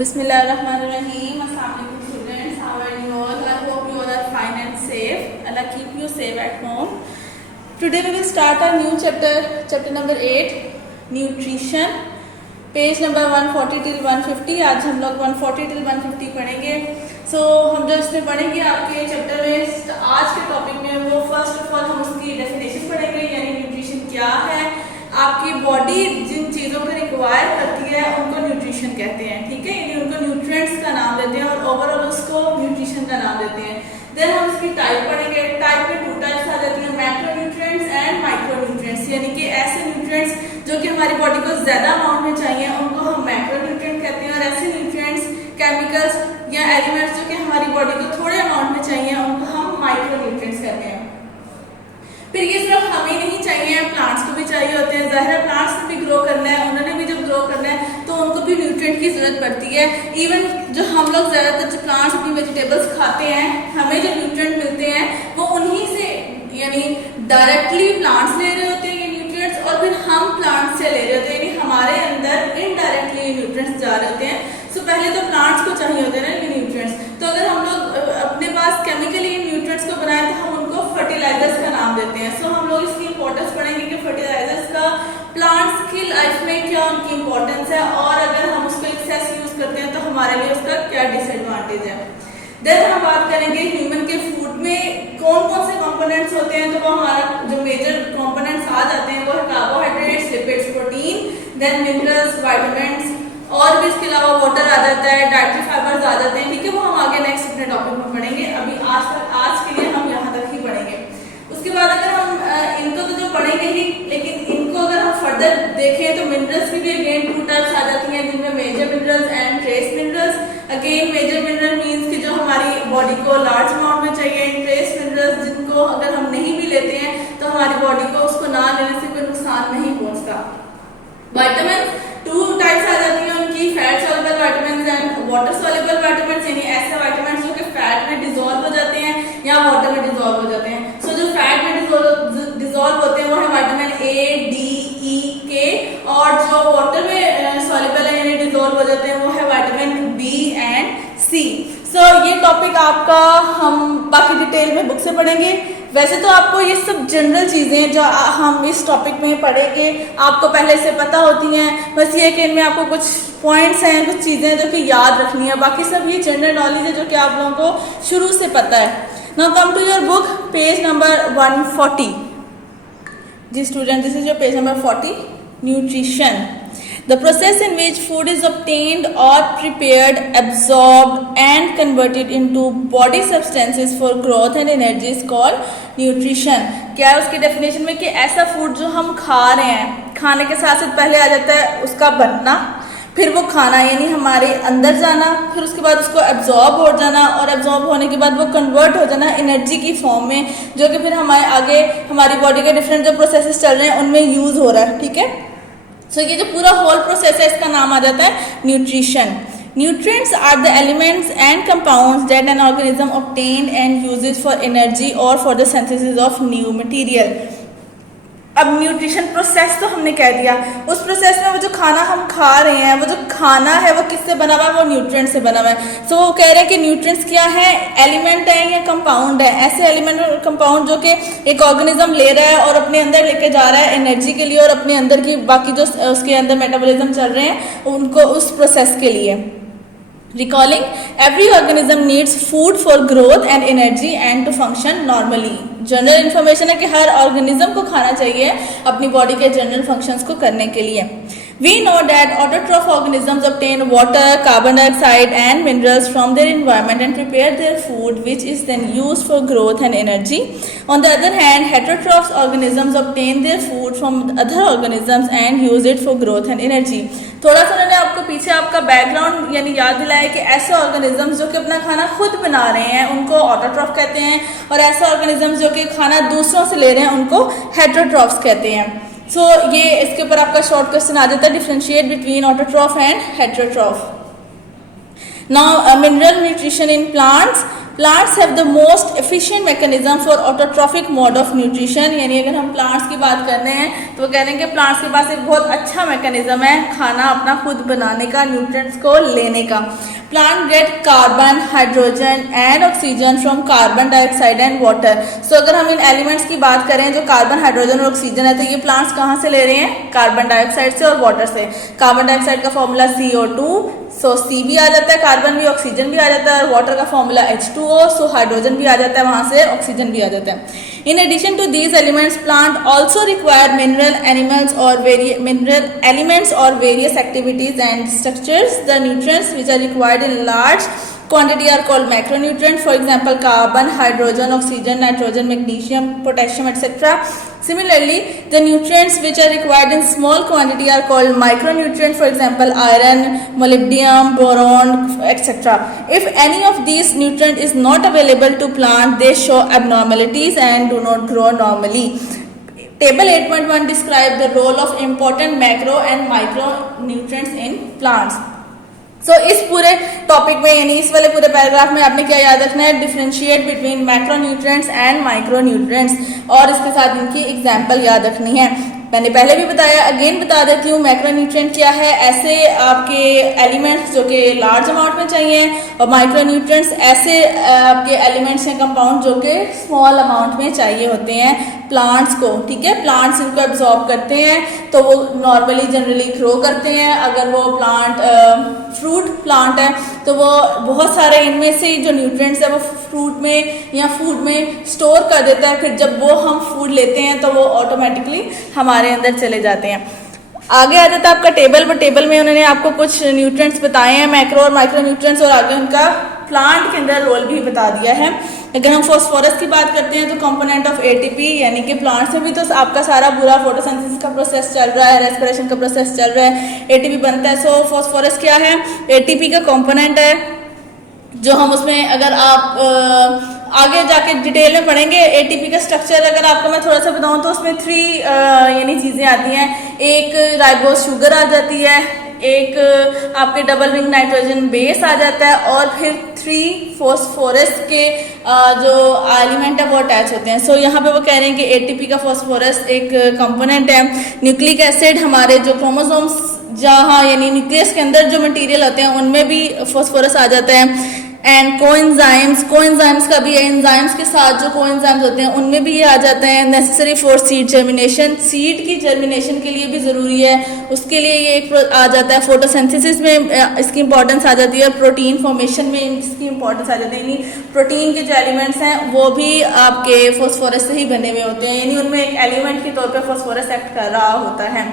Bismillahirrahmanirrahim. Assalamualaikum students. How are you all? I hope you all are fine and safe. Allah keep you safe at home. Today we will start our new chapter number 8, nutrition. Page number 140 till 150. आज हम लोग 140 till 150 पढ़ेंगे. हम जो इसमें पढ़ेंगे आपके chapter में आज के टॉपिक में वो फर्स्ट ऑफ ऑल हम उसकी डेफिनेशन पढ़ेंगे, यानी न्यूट्रिशन क्या है. आपकी बॉडी जिन चीज़ों को रिक्वायर करती है उनको न्यूट्रिशन कहते हैं, ठीक है. यानी उनको न्यूट्रिएंट्स का नाम देते हैं और ओवरऑल उसको न्यूट्रिशन का नाम देते हैं. देन हम इसकी टाइप पढ़ेंगे. टाइप में 2 टाइप्स आ जाती हैं, macro nutrients and micro nutrients. यानी कि ऐसे न्यूट्रिएंट्स जो कि हमारी बॉडी को ज़्यादा अमाउंट में चाहिए उनको हम मैक्रो न्यूट्रिएंट कहते हैं, और ऐसे न्यूट्रिएंट्स, केमिकल्स या एलिमेंट्स जो कि हमारी बॉडी को थोड़े अमाउंट में चाहिए उनको हम माइक्रो न्यूट्रिएंट्स कहते हैं. फिर ये सिर्फ हमें नहीं चाहिए, प्लांट्स को भी चाहिए होते हैं. ज़ाहिर है प्लांट्स ने भी ग्रो करना है, उन्होंने भी जब ग्रो करना है तो उनको भी न्यूट्रिएंट की ज़रूरत पड़ती है. इवन जो हम लोग ज़्यादातर जो प्लांट्स अपनी वेजिटेबल्स खाते हैं, हमें जो न्यूट्रिएंट मिलते हैं वो उन्हीं से, यानी डायरेक्टली प्लांट्स ले रहे होते हैं ये न्यूट्रिएंट्स, और फिर हम प्लांट्स से ले रहे होते हैं, यानी हमारे अंदर इनडायरेक्टली ये न्यूट्रिएंट्स जा रहे होते हैं. सो पहले तो प्लांट्स को चाहिए होते हैं ना ये न्यूट्रिएंट्स. तो अगर हम लोग अपने पास केमिकली न्यूट्रिएंट्स को बनाए तो हम उनको फर्टिलाइजर्स का नाम देते हैं. सो हम लोग इसकी इंपॉर्टेंस पढ़ेंगे कि फर्टिलाइजर्स का प्लांट्स की लाइफ में क्या उनकी इंपॉर्टेंस है, और अगर हम उसको एक्सेस यूज करते हैं तो हमारे लिए उसका क्या डिसएडवांटेज है. देन हम बात करेंगे ह्यूमन के फूड में कौन कौन से कंपोनेंट्स होते हैं. तो वो हमारा जो मेजर कंपोनेंट्स आ जाते हैं वो है carbohydrates, lipids, protein, then minerals, vitamins, और भी इसके अलावा वाटर आ जाता है, डाइटरी फाइबर्स आ जाते हैं, ठीक है. वो हम आगे नेक्स्ट अपने टॉपिक में पढ़ेंगे. अभी आज के लिए हम यहाँ तक ही पढ़ेंगे. उसके बाद अगर हम इनको तो जो पढ़ेंगे ही, लेकिन इनको अगर हम फर्दर देखें तो मिनरल्स की भी अगेन 2 टाइप्स आ जाती हैं, जिनमें major minerals and trace minerals. Again major mineral means कि जो हमारी बॉडी को लार्ज अमाउंट में चाहिए. ट्रेस मिनरल्स जिनको अगर हम नहीं भी लेते हैं तो हमारी बॉडी को उसको ना लेने से कोई नुकसान नहीं पहुंचता. विटामिन 2 टाइप्स आ जाती हैं उनकी, fat soluble vitamins and water soluble vitamins, यानी ऐसे विटामिन्स जो कि फैट में डिसॉल्व हो जाते हैं या वाटर में डिसॉल्व हो जाते हैं. सो जो फैट में डिसॉल्व होते हैं वो है विटामिन ए, डी, ई, के, और जो वाटर में सॉल्युबल है यानी डिसॉल्व हो जाते हैं वो है विटामिन बी एंड सी. सो ये टॉपिक आपका हम बाकी डिटेल में बुक से पढ़ेंगे. वैसे तो आपको ये सब जनरल चीज़ें जो हम इस टॉपिक में पढ़ेंगे आपको पहले से पता होती हैं, बस ये कि इनमें आपको कुछ पॉइंट्स हैं, कुछ चीज़ें जो कि याद रखनी है. बाकी सब ये जनरल नॉलेज है जो कि आप लोगों को शुरू से पता है. Now come to your book, page number 140. जी student, this is your page number 40, nutrition. The process in which food is obtained or prepared, absorbed and converted into body substances for growth and energy is called nutrition. क्या है उसकी definition में कि ऐसा food जो हम खा रहे हैं, खाने के साथ साथ पहले आ जाता है उसका बनना, फिर वो खाना यानी हमारे अंदर जाना, फिर उसके बाद उसको एब्जॉर्ब हो जाना, और एब्जॉर्ब होने के बाद वो कन्वर्ट हो जाना एनर्जी की फॉर्म में, जो कि फिर हमारे आगे हमारी बॉडी के डिफरेंट जो प्रोसेसेस चल रहे हैं उनमें यूज हो रहा है, ठीक है. सो ये जो पूरा होल प्रोसेस है इसका नाम आ जाता है nutrition. Nutrients are the elements and compounds that an organism obtains and uses for energy or for the synthesis of new material. अब न्यूट्रिशन प्रोसेस तो हमने कह दिया, उस प्रोसेस में वो जो खाना हम खा रहे हैं, वो जो खाना है वो किससे बना हुआ है, वो न्यूट्रिएंट से बना हुआ है. सो वो कह रहे हैं कि न्यूट्रिएंट्स क्या है, एलिमेंट है या कंपाउंड है. ऐसे एलिमेंट और कंपाउंड जो कि एक ऑर्गेनिज्म ले रहा है और अपने अंदर लेके जा रहा है एनर्जी के लिए, और अपने अंदर की बाकी जो उसके अंदर मेटाबॉलिज्म चल रहे हैं उनको उस प्रोसेस के लिए. Recalling, every organism needs food for growth and energy and to function normally. General information है कि हर ऑर्गेनिज्म को खाना चाहिए अपनी बॉडी के जनरल फंक्शंस को करने के लिए. We know that autotroph organisms obtain water, carbon dioxide and minerals from their environment and prepare their food, which is then used for growth and energy. On the other hand, heterotroph organisms obtain their food from other organisms and use it for growth and energy. थोड़ा सा मैंने आपको पीछे आपका background यानी याद दिलाया कि ऐसे ऑर्गेनिजम्स जो कि अपना खाना खुद बना रहे हैं उनको ऑटोट्रॉफ कहते हैं, और ऐसे ऑर्गेनिजम्स जो कि खाना दूसरों से ले रहे हैं उनको हेटरोट्रॉफ्स कहते हैं. सो ये इसके ऊपर आपका शॉर्ट क्वेश्चन आ जाता है, differentiate between autotroph and heterotroph. Now mineral nutrition in plants. Plants have the most efficient mechanism for autotrophic mode of nutrition, यानी अगर हम प्लांट्स की बात कर रहे हैं तो वो कह रहे हैं कि प्लांट्स के पास एक बहुत अच्छा मैकेनिज्म है खाना अपना खुद बनाने का, न्यूट्रिएंट्स को लेने का। Plant get carbon, hydrogen and oxygen from carbon dioxide and water. So अगर हम इन एलिमेंट्स की बात करें जो कार्बन, हाइड्रोजन और ऑक्सीजन है, तो ये प्लांट्स कहाँ से ले रहे हैं? कार्बन डाइऑक्साइड से और वाटर से। कार्बन डाइऑक्साइड का फॉर्मूला CO2, सो C भी आ जाता है, कार्बन भी, ऑक्सीजन भी आ जाता है, और वाटर का फॉर्मूला H2O, सो हाइड्रोजन भी आ जाता है, वहां से ऑक्सीजन भी आ जाता है। In addition to these elements, plant also require mineral elements or various activities and structures. The nutrients which are required in large quantity are called macronutrients. For example, carbon, hydrogen, oxygen, nitrogen, magnesium, potassium, etc. Similarly, the nutrients which are required in small quantity are called micronutrients. For example, iron, molybdenum, boron, etc. If any of these nutrients is not available to plant, they show abnormalities and do not grow normally. Table 8.1 describe the role of important macro and micronutrients in plants. सो इस पूरे topic में, यानी इस वाले पूरे paragraph में आपने क्या याद रखना है? Differentiate between macronutrients and micronutrients, और इसके साथ इनकी एग्जांपल याद रखनी है। मैंने पहले भी बताया, अगेन बता देती हूँ, मैक्रोन्यूट्रिएंट क्या है? ऐसे आपके एलिमेंट्स जो कि लार्ज अमाउंट में चाहिए, और माइक्रोन्यूट्रिएंट्स ऐसे आपके एलिमेंट्स या कंपाउंड जो कि स्मॉल अमाउंट में चाहिए होते हैं प्लांट्स को। ठीक है, प्लांट्स इनको एब्जॉर्ब करते हैं तो वो नॉर्मली जनरली ग्रो करते हैं। अगर वो प्लांट फ्रूट प्लांट है तो वो बहुत सारे इनमें से जो न्यूट्रिएंट्स है वो फ्रूट में या फूड में स्टोर कर देता है, फिर जब वो हम फूड लेते हैं तो वो ऑटोमेटिकली हमारे अंदर चले जाते हैं। आगे आ जाता है आपका टेबल, वो टेबल में उन्होंने आपको कुछ न्यूट्रिएंट्स बताए हैं, मैक्रो और माइक्रो न्यूट्रिएंट्स, और आगे उनका प्लांट के अंदर रोल भी बता दिया है। अगर हम फॉस्फोरस की बात करते हैं तो कंपोनेंट ऑफ ATP, यानी कि प्लांट्स में भी तो आपका सारा पूरा फोटोसिंथेसिस का प्रोसेस चल रहा है, रेस्पिरेशन का प्रोसेस चल रहा है, ATP बनता है। सो फॉस्फोरस क्या है? ATP का कंपोनेंट है, जो हम उसमें अगर आप आगे जाके डिटेल में पढ़ेंगे ATP का स्ट्रक्चर। अगर आपको मैं थोड़ा सा बताऊं तो उसमें 3 यानी चीज़ें आती हैं। एक राइबोज शुगर आ जाती है, एक आपके डबल रिंग नाइट्रोजन बेस आ जाता है, और फिर 3 फॉस्फोरस के जो एलिमेंट है वो अटैच होते हैं। सो यहाँ पे वो कह रहे हैं कि ATP का फॉस्फोरस एक कंपोनेंट है। न्यूक्लिक एसिड, हमारे जो क्रोमोसोम्स जहाँ यानी न्यूक्लियस के अंदर जो मटेरियल होते हैं उनमें भी फॉस्फोरस आ जाता है। एंड कोएंजाइम्स का भी, एंजाइम्स के साथ जो कोएंजाइम्स होते हैं उनमें भी ये आ जाते हैं। Necessary for seed germination, seed की जर्मिनेशन के लिए भी ज़रूरी है, उसके लिए ये एक आ जाता है। फोटोसिंथेसिस में इसकी इंपॉर्टेंस आ जाती है, प्रोटीन फॉर्मेशन में इसकी इंपॉर्टेंस आ जाती है, यानी प्रोटीन के जो एलिमेंट्स हैं वो भी आपके फॉस्फोरस से ही बने हुए होते हैं, यानी उनमें एक एलिमेंट के तौर पर फॉस्फोरस एक्ट कर रहा होता है।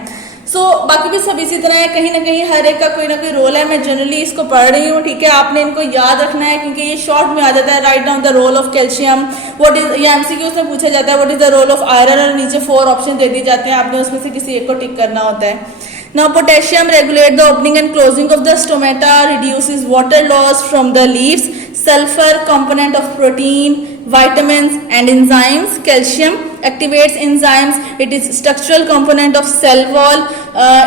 बाकी भी सब इसी तरह है, कहीं ना कहीं हर एक का कोई ना कोई रोल है। मैं जनरली इसको पढ़ रही हूँ, ठीक है, आपने इनको याद रखना है क्योंकि ये शॉर्ट में आ जाता है। Write down the role of calcium, what is, ये MCQ में पूछा जाता है, what is the role of iron, और नीचे 4 ऑप्शन दे दिए जाते हैं, आपने उसमें से किसी एक को टिक करना होता है। Now potassium regulate the opening and closing of the stomata, reduces water loss from the leaves. Sulfur component of protein, vitamins and enzymes. Calcium activates enzymes. It is structural component of cell wall.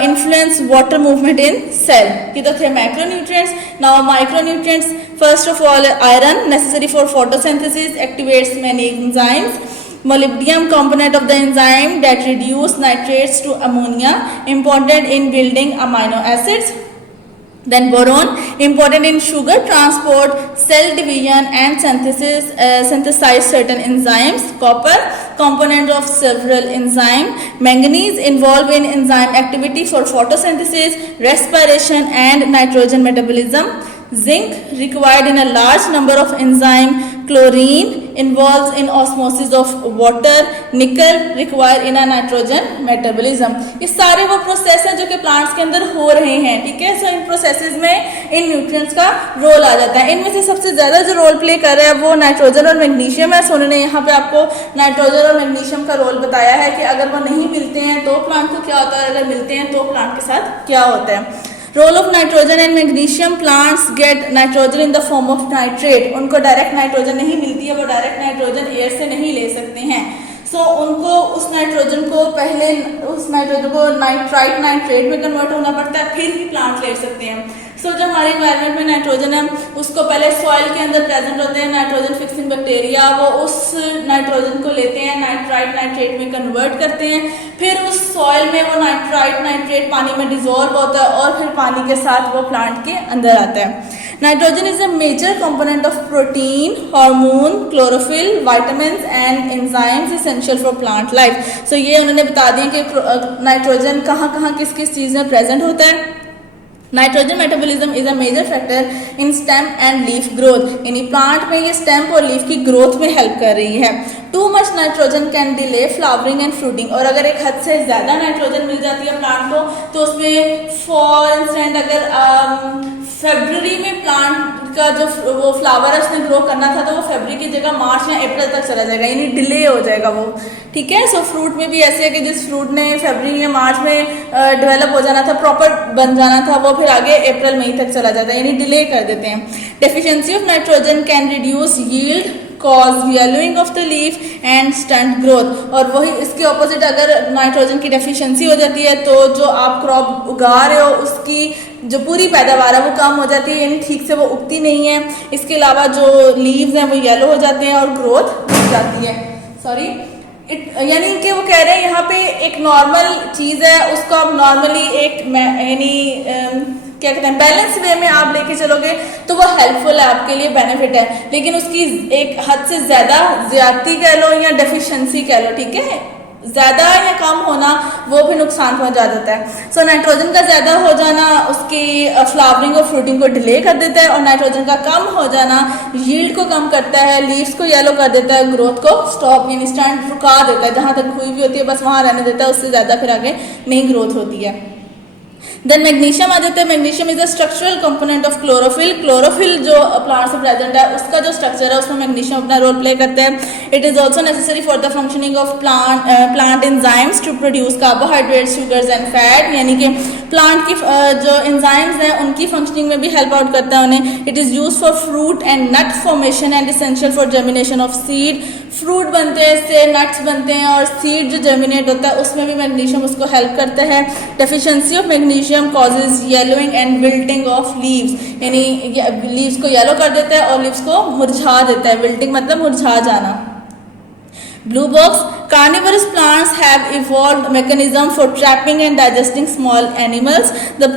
Influence water movement in cell. ये तो थे macronutrients. Now micronutrients. First of all, iron necessary for photosynthesis, activates many enzymes. Molybdenum component of the enzyme that reduce nitrates to ammonia, important in building amino acids. Then boron, important in sugar transport, cell division and synthesis, synthesize certain enzymes. Copper, component of several enzymes. Manganese, involved in enzyme activity for photosynthesis, respiration and nitrogen metabolism. Zinc, required in a large number of enzymes. Chlorine, involves in osmosis of water. Nickel, required in a nitrogen metabolism. ये सारे वो process हैं जो कि plants के अंदर हो रहे हैं, ठीक है। सो इन प्रोसेसेस में इन न्यूट्रिएंट्स का रोल आ जाता है। इनमें से सबसे ज्यादा जो रोल प्ले कर रहा है वो नाइट्रोजन और मैग्नीशियम है। सो उन्होंने यहाँ पे आपको नाइट्रोजन और मैग्नीशियम का रोल बताया है कि अगर वो नहीं मिलते हैं तो प्लांट को क्या होता है, अगर मिलते हैं तो प्लांट के साथ क्या होता है। Role of nitrogen and magnesium, plants get nitrogen in the form of nitrate. उनको डायरेक्ट नाइट्रोजन नहीं मिलती है, वो डायरेक्ट नाइट्रोजन एयर से नहीं ले सकते हैं। सो उनको उस नाइट्रोजन को पहले उस नाइट्रोजन को नाइट्राइट नाइट्रेट में कन्वर्ट होना पड़ता है, फिर ही प्लांट ले सकते हैं। सो जो हमारे इन्वायरमेंट में नाइट्रोजन है उसको पहले सॉइल के अंदर प्रेजेंट होते हैं नाइट्रोजन फिक्सिंग बैक्टीरिया, वो उस नाइट्रोजन को लेते हैं नाइट्राइट नाइट्रेट में कन्वर्ट करते हैं, फिर उस सॉइल में वो नाइट्राइट नाइट्रेट पानी में डिजोल्व होता है और फिर पानी के साथ वो प्लांट के अंदर आता है। Nitrogen is a major component of protein, hormone, chlorophyll, vitamins and enzymes essential for plant life. So ये उन्होंने बता दिया कि नाइट्रोजन कहाँ कहाँ किस किस चीज़ में प्रेजेंट होता है। Nitrogen metabolism is a major factor in stem and leaf growth, यानी प्लांट में ये स्टेम और लीफ की ग्रोथ में हेल्प कर रही है। Too much nitrogen can delay flowering and fruiting, और अगर एक हद से ज़्यादा नाइट्रोजन मिल जाती है प्लांट को तो उसमें फॉर इंस्टेंट अगर फरवरी में प्लांट का जो वो फ्लावर है उसने ग्रो करना था तो वो फरवरी की जगह मार्च या अप्रैल तक चला जाएगा, यानी डिले हो जाएगा वो, ठीक है। सो फ्रूट में भी ऐसे है कि जिस फ्रूट ने फरवरी या मार्च में डेवलप हो जाना था, प्रॉपर बन जाना था, वो फिर आगे अप्रैल मई तक चला जाता है, यानी डिले कर देते हैं। Deficiency of nitrogen can reduce yield, cause yellowing of the leaf and stunt growth, और वही इसके ऑपोजिट अगर नाइट्रोजन की डेफिशिएंसी हो जाती है तो जो आप क्रॉप उगा रहे हो उसकी जो पूरी पैदावार है वो कम हो जाती है, यानी ठीक से वो उगती नहीं है। इसके अलावा जो लीव्स हैं वो येलो हो जाते हैं और ग्रोथ रुक जाती है। सॉरी, यानी कि वो कह रहे हैं यहाँ पे एक नॉर्मल चीज़ है उसको आप नॉर्मली एक यानी क्या कहते हैं बैलेंस वे में आप लेके चलोगे तो वो हेल्पफुल है, आपके लिए बेनिफिट है, लेकिन उसकी एक हद से ज्यादती कह लो या डेफिशिएंसी कह लो, ठीक है, ज्यादा या कम होना वो भी नुकसान पहुंचा देता है। सो नाइट्रोजन का ज्यादा हो जाना उसकी फ्लावरिंग और फ्रूटिंग को डिले कर देता है, और नाइट्रोजन का कम हो जाना यील्ड को कम करता है, लीव्स को येलो कर देता है, ग्रोथ को स्टॉप यानी स्टंट रुका देता है, जहां तक हुई भी होती है बस वहां रहने देता है, उससे ज्यादा फिर आगे नहीं ग्रोथ होती है। देन मैग्नीशियम आ जाता है। Magnesium is a structural component of chlorophyll. Chlorophyll जो प्लांट्स में प्रेजेंट है उसका जो स्ट्रक्चर है उसमें मैग्नीशियम अपना रोल प्ले करता है। It is also necessary for the functioning of plant enzymes to produce carbohydrates, sugars and fat, यानी कि प्लांट की जो एंजाइम्स हैं उनकी फंक्शनिंग में भी हेल्प आउट करता है उन्हें। It is use for fruit and nut formation and essential for germination of seed. Fruit बनते हैं इससे, नट्स बनते हैं, और सीड जो जर्मिनेट होता है उसमें भी मैग्नीशियम उसको हेल्प करता है। Deficiency of magnesium causes yellowing and wilting of leaves, यानी लीव्स को येलो कर देता है और लीव्स को मुरझा देता है। विल्टिंग मतलब मुरझा जाना। Blue box. Carnivorous plants have evolved mechanism for trapping and digesting small animals. The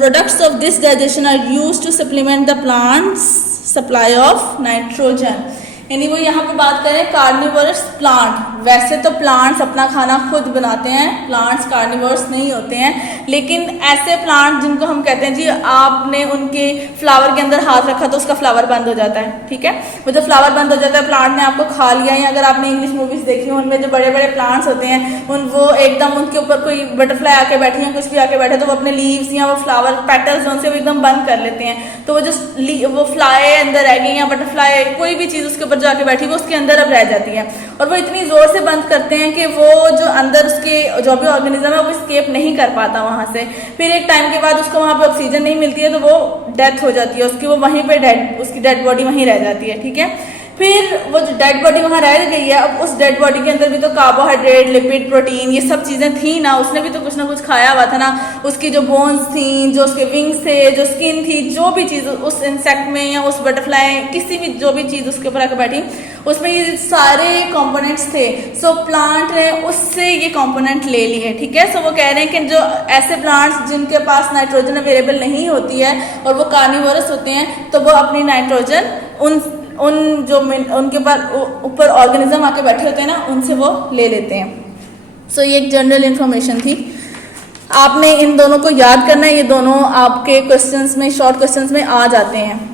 products of this digestion are used to supplement the plant's supply of nitrogen. यानी वो यहाँ पे बात करें कार्निवरस प्लांट। वैसे तो प्लांट्स अपना खाना खुद बनाते हैं, प्लांट्स कार्निवरस नहीं होते हैं, लेकिन ऐसे प्लांट जिनको हम कहते हैं जी आपने उनके फ्लावर के अंदर हाथ रखा तो उसका फ्लावर बंद हो जाता है, ठीक है, वो जब फ्लावर बंद हो जाता है प्लांट ने आपको खा लिया। या अगर आपने इंग्लिश मूवीज देखी हो उनमें जो बड़े बड़े प्लांट्स होते हैं वो एकदम उनके ऊपर कोई बटरफ्लाई आके बैठी है, कुछ भी आके बैठे तो वो अपने लीव्स या वो फ्लावर पेटल्स जो उनसे वो एकदम बंद कर लेते हैं, तो वो जो वो फ्लाई अंदर रह गई या बटरफ्लाई कोई भी चीज़ उसके जाके बैठी वो उसके अंदर अब रह जाती है, और वो इतनी जोर से बंद करते हैं कि वो जो अंदर उसके जो भी ऑर्गेनिज्म है वो स्केप नहीं कर पाता वहां से। फिर एक टाइम के बाद उसको वहां पे ऑक्सीजन नहीं मिलती है तो वो डेथ हो जाती है उसकी, वो वहीं पे उसकी डेड बॉडी वहीं रह जाती है, ठीक है। फिर वो जो डेड बॉडी वहाँ रह गई है, अब उस डेड बॉडी के अंदर भी तो कार्बोहाइड्रेट, लिपिड, प्रोटीन ये सब चीज़ें थी ना, उसने भी तो कुछ ना कुछ खाया हुआ था ना, उसकी जो बोन्स थी, जो उसके विंग्स थे, जो स्किन थी, जो भी चीज़ उस इंसेक्ट में या उस बटरफ्लाई किसी भी जो भी चीज़ उसके ऊपर आकर बैठी उसमें ये सारे कंपोनेंट्स थे। सो प्लांट ने उससे ये कंपोनेंट ले लिए, ठीक है। सो वो कह रहे हैं कि जो ऐसे प्लांट्स जिनके पास नाइट्रोजन अवेलेबल नहीं होती है और वो कार्निवोरस होते हैं तो वो अपनी नाइट्रोजन उन जो उनके ऊपर ऑर्गेनिज्म आके बैठे होते हैं ना उनसे वो ले लेते हैं। सो ये एक जनरल इंफॉर्मेशन थी, आपने इन दोनों को याद करना है, ये दोनों आपके क्वेश्चंस में शॉर्ट क्वेश्चंस में आ जाते हैं।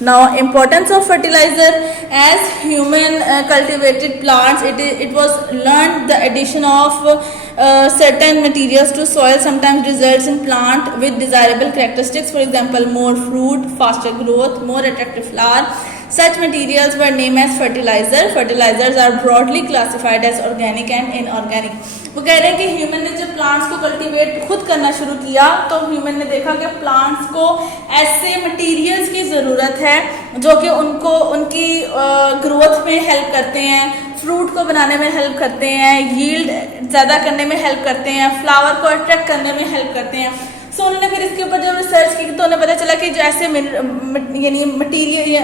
Now importance of fertilizer as human cultivated plants, it was learned the addition of certain materials to soil sometimes results in plant with desirable characteristics, for example more fruit, faster growth, more attractive flower. Such materials were named as fertilizer. Fertilizers are broadly classified as organic and inorganic. वो कह रहे हैं कि human ने जब plants को cultivate खुद करना शुरू किया तो ह्यूमन ने देखा कि प्लांट्स को ऐसे मटेरियल्स की ज़रूरत है जो कि उनको उनकी ग्रोथ में हेल्प करते हैं, फ्रूट को बनाने में हेल्प करते हैं, यील्ड ज़्यादा करने में हेल्प करते हैं, फ्लावर को अट्रैक्ट करने में हेल्प करते हैं। सो उन्होंने फिर इसके ऊपर जब रिसर्च की तो उन्हें पता चला कि जो ऐसे यानी मटीरियल या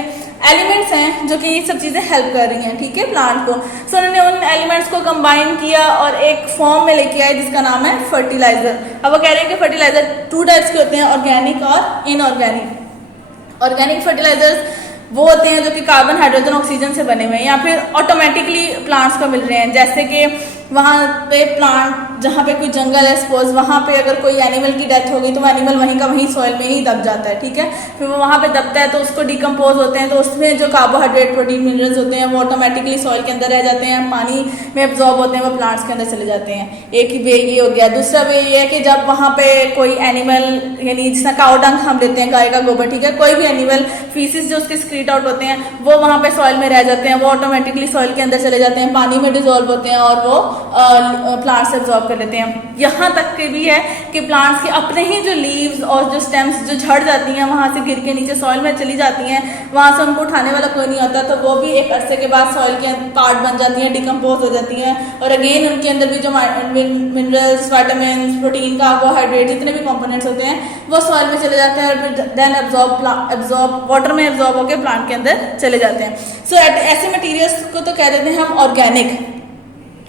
एलिमेंट्स हैं जो कि ये सब चीज़ें हेल्प कर रही हैं, ठीक है, प्लांट को। सो उन्होंने उन एलिमेंट्स को कंबाइन किया और एक फॉर्म में लेके आए जिसका नाम है फर्टिलाइजर। अब वो कह रहे हैं कि फर्टिलाइजर 2 टाइप्स के होते हैं, ऑर्गेनिक और इनऑर्गेनिक। ऑर्गेनिक फर्टिलाइजर्स वो होते हैं जो कि कार्बन, हाइड्रोजन, ऑक्सीजन से बने हुए हैं या फिर ऑटोमेटिकली प्लांट्स को मिल रहे हैं। जैसे कि वहाँ पे प्लांट जहाँ पे कोई जंगल है सपोज, वहाँ पे अगर कोई एनिमल की डेथ हो गई तो वो एनिमल वहीं का वहीं सॉइल में ही दब जाता है, ठीक है। फिर वो वहाँ पे दबता है तो उसको डिकम्पोज होते हैं, तो उसमें जो कार्बोहाइड्रेट, प्रोटीन, मिनरल्स होते हैं वो ऑटोमेटिकली सॉइल के अंदर रह जाते हैं, पानी में एब्जॉर्ब होते हैं, वो प्लांट्स के अंदर चले जाते हैं। एक ही वे ये हो गया। दूसरा वे ये है कि जब वहाँ पे कोई एनिमल, यानी जिसका काउ डंग हम लेते हैं, गाय का गोबर, ठीक है, कोई भी एनिमल फीसिस जो उसके स्क्रीट आउट होते हैं वो वहाँ पे सॉइल में रह जाते हैं, वो ऑटोमेटिकली सॉइल के अंदर चले जाते हैं, पानी में डिजोल्व होते हैं और वो प्लांट्स एब्जॉर्ब कर लेते हैं। यहाँ तक के भी है कि प्लांट्स के अपने ही जो लीव्स और जो स्टेम्स जो झड़ जाती हैं वहाँ से गिर के नीचे सॉइल में चली जाती हैं, वहाँ से उनको उठाने वाला कोई नहीं होता, तो वो भी एक अरसे के बाद सॉइल के पार्ट बन जाती हैं, डिकम्पोज हो जाती हैं और अगेन उनके अंदर भी जो मिनरल्स, वाइटामिन, प्रोटीन, कार्बोहाइड्रेट जितने भी कॉम्पोनेंट्स होते हैं वो सॉइल में चले जाते हैं और फिर देन एब्जॉर्ब वाटर में एब्जॉर्ब होकर प्लांट के अंदर चले जाते हैं। सो ऐसे मटीरियल्स को तो कह देते हैं हम ऑर्गेनिक,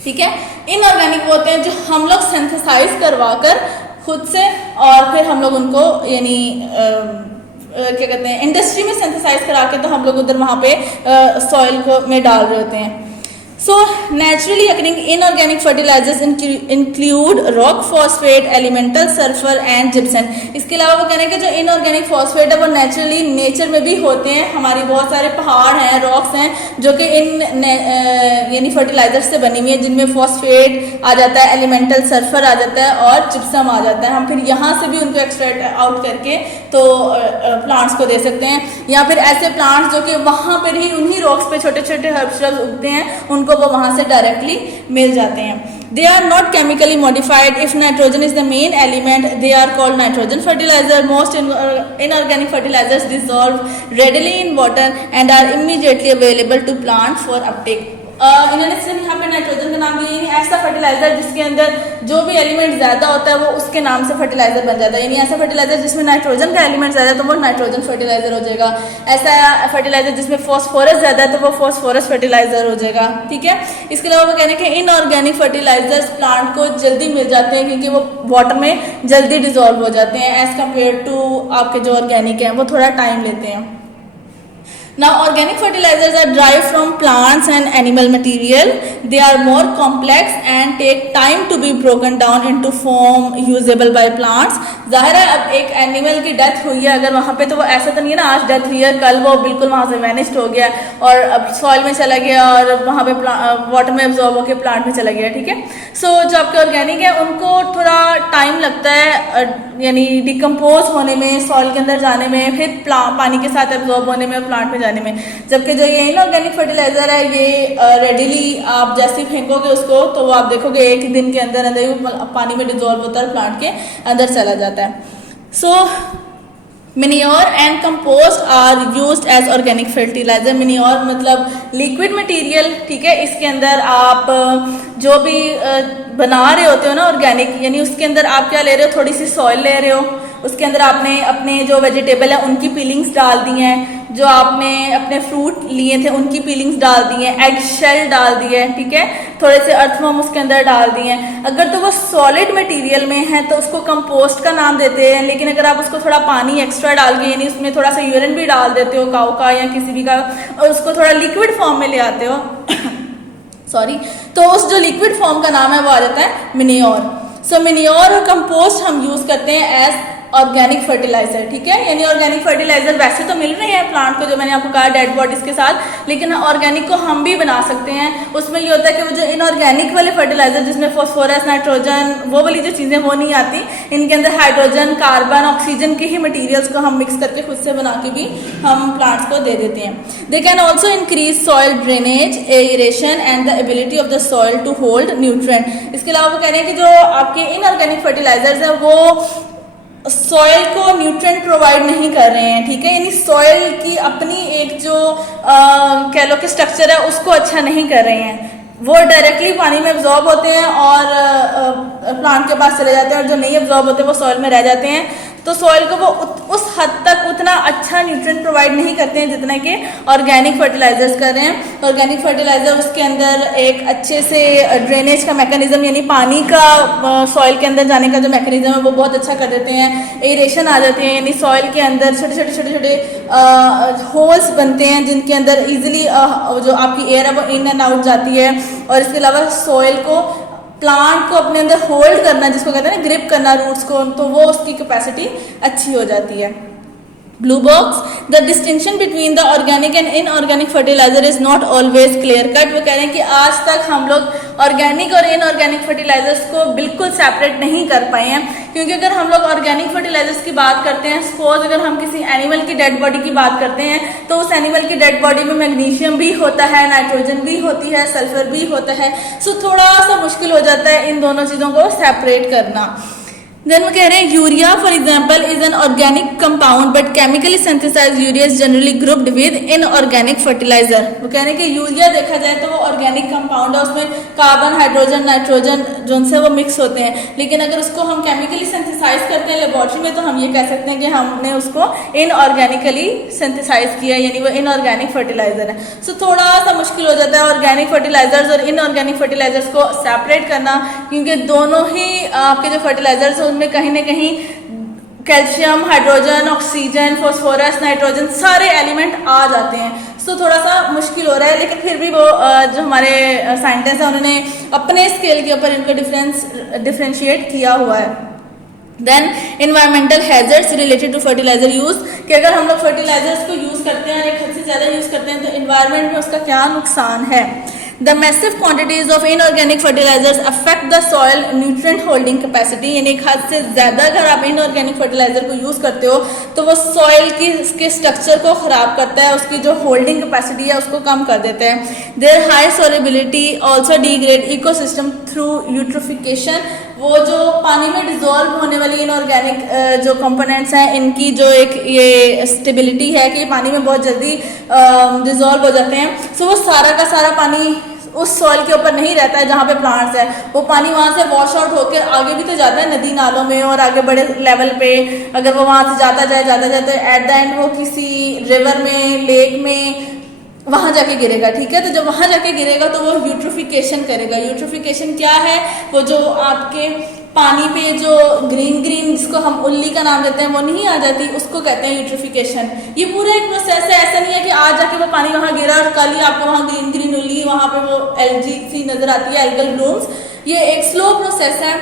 ठीक है। इनऑर्गेनिक वो होते हैं जो हम लोग सिंथेसाइज करवा कर खुद से और फिर हम लोग उनको यानी क्या कहते हैं इंडस्ट्री में सिंथेसाइज करा के तो हम लोग उधर वहाँ पे सॉइल को में डाल रहे होते हैं। So naturally occurring inorganic fertilizers include rock phosphate, elemental sulfur and gypsum। इसके अलावा वो कहने के जो इनऑर्गेनिक फॉस्फेट है वो नेचुरली नेचर में भी होते हैं। हमारी बहुत सारे पहाड़ हैं, रॉक्स हैं जो कि इन यानी फर्टिलाइजर से बनी हुई है, जिनमें फॉस्फेट आ जाता है, एलिमेंटल सल्फर आ जाता है और जिप्सम आ जाता है। हम फिर यहाँ से भी उनको एक्सट्रैक्ट आउट करके तो प्लांट्स को दे सकते हैं, या फिर ऐसे प्लांट्स जो कि वहाँ पर ही उन्हीं रॉक्स पे छोटे छोटे हर्ब श्रब्स उगते हैं उनको वो वहाँ से डायरेक्टली मिल जाते हैं। They are not chemically modified. If nitrogen is the main element, they are called nitrogen fertilizer. Most inorganic fertilizers dissolve readily in water and are immediately available to plant for uptake. इन्होंने सिर्फ यहाँ पे nitrogen का नाम दिया, यानी ऐसा fertiliser जिसके अंदर जो भी एलिमेंट ज़्यादा होता है वो उसके नाम से फर्टिलाइजर बन जाता है। यानी ऐसा फर्टिलाइजर जिसमें नाइट्रोजन का एलिमेंट ज़्यादा है तो वो नाइट्रोजन फर्टिलाइजर हो जाएगा। ऐसा फर्टिलाइजर जिसमें फॉस्फोरस ज़्यादा है तो वो फॉस्फोरस फर्टिलाइजर हो जाएगा, ठीक है। इसके अलावा वो कहने के इनऑर्गेनिक फर्टिलाइजर्स प्लांट को जल्दी मिल जाते हैं क्योंकि वो वाटर में जल्दी डिजोल्व हो जाते हैं एज कम्पेयर टू आपके जो ऑर्गेनिक हैं वो थोड़ा टाइम लेते हैं। Now organic fertilizers are derived from plants and animal material. They are more complex and take time to be broken down into form usable by plants. जाहिर है अब एक एनिमल की डेथ हुई है अगर वहाँ पे, तो वो ऐसा तो नहीं है ना आज डेथ हुई है कल वो बिल्कुल वहाँ से वैनिश्ड हो गया और अब सॉइल में चला गया और वहाँ पे वाटर में एब्जॉर्ब होकर प्लांट में चला गया, ठीक है। सो जो आपके ऑर्गेनिक है उनको थोड़ा टाइम लगता है यानी डिकम्पोज होने में, सॉइल के अंदर जाने में, फिर पानी के साथ एब्जॉर्ब होने में, प्लांट में जाने में। जबकि जो ये इनऑर्गेनिक फर्टिलाइजर है ये रेडिली आप जैसे ही फेंकोगे उसको तो वो आप देखोगे एक दिन के अंदर अंदर ही पानी में डिजोल्व होता है, प्लांट के अंदर चला जाता है। सो Manure and compost are used as organic fertilizer। Manure मतलब लिक्विड मटेरियल, ठीक है। इसके अंदर आप जो भी बना रहे होते हो ना ऑर्गेनिक, यानी उसके अंदर आप क्या ले रहे हो, थोड़ी सी सॉइल ले रहे हो, उसके अंदर आपने अपने जो वेजिटेबल है उनकी पीलिंग्स डाल दी हैं, जो आपने अपने फ्रूट लिए थे उनकी पीलिंग्स डाल दी हैं, एग शेल डाल दिए, ठीक है, थोड़े से अर्थवर्म उसके अंदर डाल दिए हैं। अगर तो वो सॉलिड मटेरियल में है तो उसको कंपोस्ट का नाम देते हैं, लेकिन अगर आप उसको थोड़ा पानी एक्स्ट्रा डाल के यानी उसमें थोड़ा सा यूरिन भी डाल देते हो काऊ का या किसी भी का और उसको थोड़ा लिक्विड फॉर्म में ले आते हो सॉरी, तो उस जो लिक्विड फॉर्म का नाम है वो आ जाता है मैन्योर। सो मैन्योर और कंपोस्ट हम यूज करते हैं एज ऑर्गेनिक फर्टिलाइजर, ठीक है। यानी ऑर्गेनिक फर्टिलाइजर वैसे तो मिल रहे हैं प्लांट को, जो मैंने आपको कहा डेड बॉडीज के साथ, लेकिन ऑर्गेनिक को हम भी बना सकते हैं। उसमें ये होता है कि वो जो इनऑर्गेनिक वाले फर्टिलाइजर जिसमें फॉस्फोरस, नाइट्रोजन, वो वाली जो चीज़ें वो नहीं आती, इनके अंदर हाइड्रोजन, कार्बन, ऑक्सीजन के ही मटीरियल्स को हम मिक्स करके खुद से बना के भी हम प्लांट्स को दे देते हैं। They can also increase soil drainage, aeration and the ability of the soil to hold nutrient. इसके अलावा वो कह रहे हैं कि जो आपके इनऑर्गेनिक फर्टिलाइजर्स हैं वो सॉइल को न्यूट्रिएंट प्रोवाइड नहीं कर रहे हैं, ठीक है। यानी सॉइल की अपनी एक जो कह लो कि स्ट्रक्चर है उसको अच्छा नहीं कर रहे हैं, वो डायरेक्टली पानी में एब्जॉर्ब होते हैं और प्लांट के पास चले जाते हैं, और जो नहीं एब्जॉर्ब होते वो सॉइल में रह जाते हैं। तो सॉइल को वो उस हद तक उतना अच्छा न्यूट्रिएंट प्रोवाइड नहीं करते हैं जितना कि ऑर्गेनिक फर्टिलाइजर्स कर रहे हैं। ऑर्गेनिक फर्टिलाइजर उसके अंदर एक अच्छे से ड्रेनेज का मैकेनिज्म, यानी पानी का सॉइल के अंदर जाने का जो मैकेनिज्म है वो बहुत अच्छा कर देते हैं। एरेशन आ जाते हैं, यानी सॉइल के अंदर छोटे छोटे होल्स बनते हैं जिनके अंदर इजीली जो आपकी एयर है वो इन एंड आउट जाती है। और इसके अलावा सॉइल को, प्लांट को अपने अंदर होल्ड करना, जिसको कहते हैं ना ग्रिप करना रूट्स को, तो वो उसकी कैपेसिटी अच्छी हो जाती है। Blue box, the distinction between the organic and inorganic fertilizer is not always clear cut। वो कह रहे हैं कि आज तक हम लोग ऑर्गेनिक और इनऑर्गेनिक फर्टिलाइजर्स को बिल्कुल सेपरेट नहीं कर पाए हैं, क्योंकि अगर हम लोग ऑर्गेनिक फर्टिलाइजर्स की बात करते हैं, सपोज अगर हम किसी एनिमल की डेड बॉडी की बात करते हैं, तो उस एनिमल की डेड बॉडी में मैग्नीशियम भी होता है, नाइट्रोजन भी होती है, सल्फर भी होता है। सो थोड़ा सा मुश्किल हो जाता है इन दोनों चीज़ों को सेपरेट करना। देन वो कह रहे हैं urea for example is an organic compound but chemically synthesised urea is generally grouped with inorganic fertiliser. वो कह रहे हैं कि यूरिया देखा जाए तो वो ऑर्गेनिक कंपाउंड है, उसमें कार्बन, हाइड्रोजन, नाइट्रोजन जो उनसे वो मिक्स होते हैं। लेकिन अगर उसको हम केमिकली सिंथेसाइज करते हैं लेबोरेटरी में, तो हम ये कह सकते हैं कि हमने उसको इनऑर्गेनिकली सिंथेसाइज किया, यानी वो इनऑर्गेनिक फर्टिलाइजर है। सो थोड़ा सा मुश्किल हो जाता है ऑर्गेनिक फर्टिलाइजर्स और इनऑर्गेनिक फर्टिलाइजर्स को सेपरेट करना, क्योंकि दोनों ही आपके जो फर्टिलाइजर्स हैं में कहीं ना कहीं calcium, hydrogen, oxygen, phosphorus, nitrogen सारे एलिमेंट आ जाते हैं। सो थोड़ा सा मुश्किल हो रहा है, लेकिन फिर भी वो जो हमारे साइंटिस्ट हैं उन्होंने अपने स्केल के ऊपर इनको डिफरेंशिएट किया हुआ है। Then environmental hazards related to fertiliser use, कि अगर हम लोग फर्टिलाइजर्स को यूज करते हैं और एक हद से ज्यादा यूज करते हैं तो इन्वायरमेंट में उसका क्या नुकसान है। The massive quantities of inorganic fertilizers affect the soil nutrient holding capacity, यानी एक हद से ज़्यादा अगर आप inorganic fertilizer को यूज़ करते हो तो वो सॉइल की उसके स्ट्रक्चर को ख़राब करता है, उसकी जो होल्डिंग कैपेसिटी है उसको कम कर देता है। Their high solubility also degrade ecosystem through eutrophication। वो जो पानी में डिजोल्व होने वाली इनऑर्गेनिक जो कंपोनेंट्स हैं, इनकी जो एक ये स्टेबिलिटी है कि पानी में बहुत जल्दी डिजोल्व हो जाते हैं। सो वो सारा का सारा पानी उस सॉइल के ऊपर नहीं रहता है जहाँ पे प्लांट्स है, वो पानी वहाँ से वॉश आउट होकर आगे भी तो जाता है नदी नालों में, और आगे बड़े लेवल पे अगर वो वहाँ से जाता जाए तो एट द एंड वो किसी रिवर में, लेक में वहाँ जाके गिरेगा। ठीक है, तो जब वहाँ जाके गिरेगा तो वो यूट्रोफिकेशन करेगा। यूट्रोफिकेशन क्या है? वो जो आपके पानी पे जो ग्रीन जिसको हम उल्ली का नाम देते हैं वो नहीं आ जाती, उसको कहते हैं यूट्रोफिकेशन। ये पूरा एक प्रोसेस है, ऐसा नहीं है कि आज जाके वो पानी वहाँ गिरा और कल ही आपको वहाँ ग्रीन उल्ली, वहाँ पे वो एल्गी सी नजर आती है, एल्गल ब्लूम्स। ये एक स्लो प्रोसेस है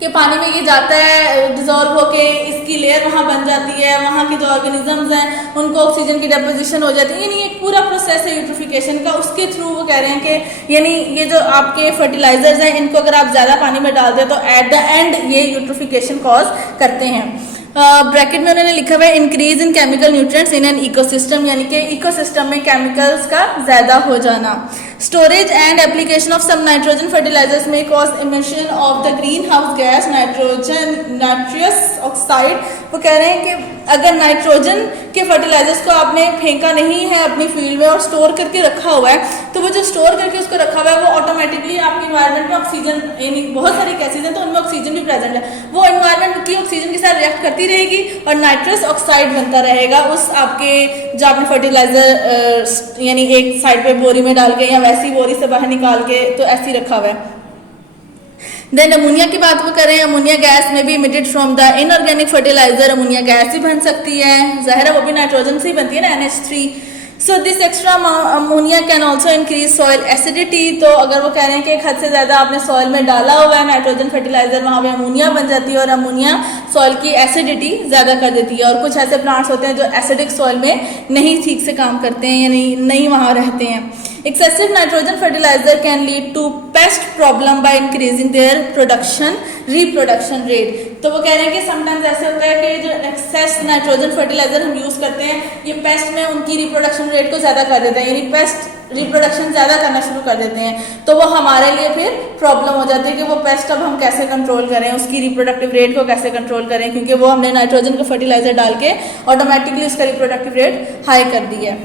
कि पानी में ये जाता है डिजोल्व होके, इसकी लेयर वहाँ बन जाती है, वहाँ के जो ऑर्गेनिजम्स हैं उनको ऑक्सीजन की डिपोजिशन हो जाती है, यानी एक पूरा प्रोसेस है यूट्रोफिकेशन का। उसके थ्रू वो कह रहे हैं कि यानी ये जो आपके फर्टिलाइजर्स हैं इनको अगर आप ज़्यादा पानी में डाल दें तो एट द एंड ये यूट्रोफिकेशन कॉज करते हैं। ब्रैकेट में उन्होंने लिखा हुआ है increase in chemical nutrients in an ecosystem, यानी कि इकोसिस्टम में केमिकल्स का ज़्यादा हो जाना। Storage and application of some nitrogen fertilisers में cause emission of the green house gas nitrous oxide. वो कह रहे हैं कि अगर नाइट्रोजन के फर्टिलाइजर्स को आपने फेंका नहीं है अपनी फील्ड में और स्टोर करके रखा हुआ है, तो वो जो स्टोर करके उसको रखा हुआ है वो ऑटोमेटिकली आपके इन्वायरमेंट में ऑक्सीजन, यानी बहुत सारी गैसेज हैं तो उनमें ऑक्सीजन भी प्रेजेंट है, वो इन्वायरमेंट की ऑक्सीजन के साथ रिएक्ट करती रहेगी और नाइट्रस ऑक्साइड बनता रहेगा उस आपके जो आपने फर्टिलाइजर यानी एक साइड पे बोरी में डाल के या वैसी बोरी से बाहर निकाल के तो ऐसी रखा हुआ है। देन अमोनिया की बात वो करें, अमोनिया गैस में भी emitted from the inorganic fertiliser ammonia gas ही बन सकती है, जाहिर है वो भी नाइट्रोजन से ही बनती है ना, NH3। So this extra ammonia can also increase soil acidity. तो अगर वो कह रहे हैं कि एक हद से ज़्यादा आपने सॉइल में डाला हुआ है नाइट्रोजन फर्टिलाइजर, वहाँ पे अमोनिया बन जाती है और अमोनिया सॉइल की एसिडिटी ज़्यादा कर देती है। और कुछ ऐसे प्लांट्स होते हैं जो एसिडिक सॉइल में नहीं ठीक से काम करते हैं, यानी नहीं वहाँ रहते हैं। Excessive nitrogen fertilizer can lead to pest problem by increasing their reproduction rate। तो वो कह रहे हैं कि समटाइम्स ऐसे होता है कि जो एक्सेस नाइट्रोजन फर्टिलाइजर हम यूज करते हैं ये पेस्ट में उनकी रिप्रोडक्शन रेट को ज्यादा कर देते हैं, यानी पेस्ट रिप्रोडक्शन ज्यादा करना शुरू कर देते हैं, तो वो हमारे लिए फिर प्रॉब्लम हो जाती है कि वो पेस्ट अब हम कैसे कंट्रोल करें, उसकी रिप्रोडक्टिव रेट को कैसे कंट्रोल करें, क्योंकि वो हमने नाइट्रोजन का फर्टिलाइजर डाल के ऑटोमेटिकली उसका रिप्रोडक्टिव रेट हाई कर दी है।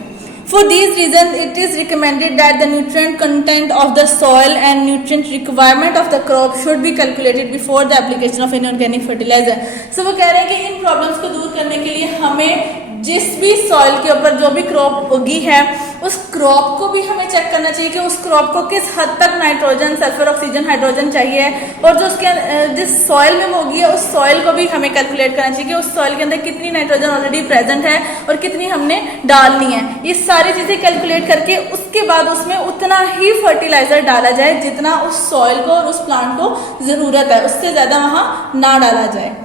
For these reasons, it is recommended that the nutrient content of the soil and nutrient requirement of the crop should be calculated before the application of inorganic fertilizer. So वो कह रहे हैं कि इन problems को दूर करने के लिए हमें जिस भी सॉइल के ऊपर जो भी क्रॉप उगी है उस क्रॉप को भी हमें चेक करना चाहिए कि उस क्रॉप को किस हद तक नाइट्रोजन, सल्फर, ऑक्सीजन, हाइड्रोजन चाहिए, और जो उसके जिस सॉइल में वो उगी है उस सॉइल को भी हमें कैलकुलेट करना चाहिए कि उस सॉइल के अंदर कितनी नाइट्रोजन ऑलरेडी प्रेजेंट है और कितनी हमने डालनी है। ये सारी चीजें कैलकुलेट करके उसके बाद उसमें उतना ही फर्टिलाइजर डाला जाए जितना उस सॉइल को और उस प्लांट को जरूरत है, उससे ज्यादा वहां ना डाला जाए।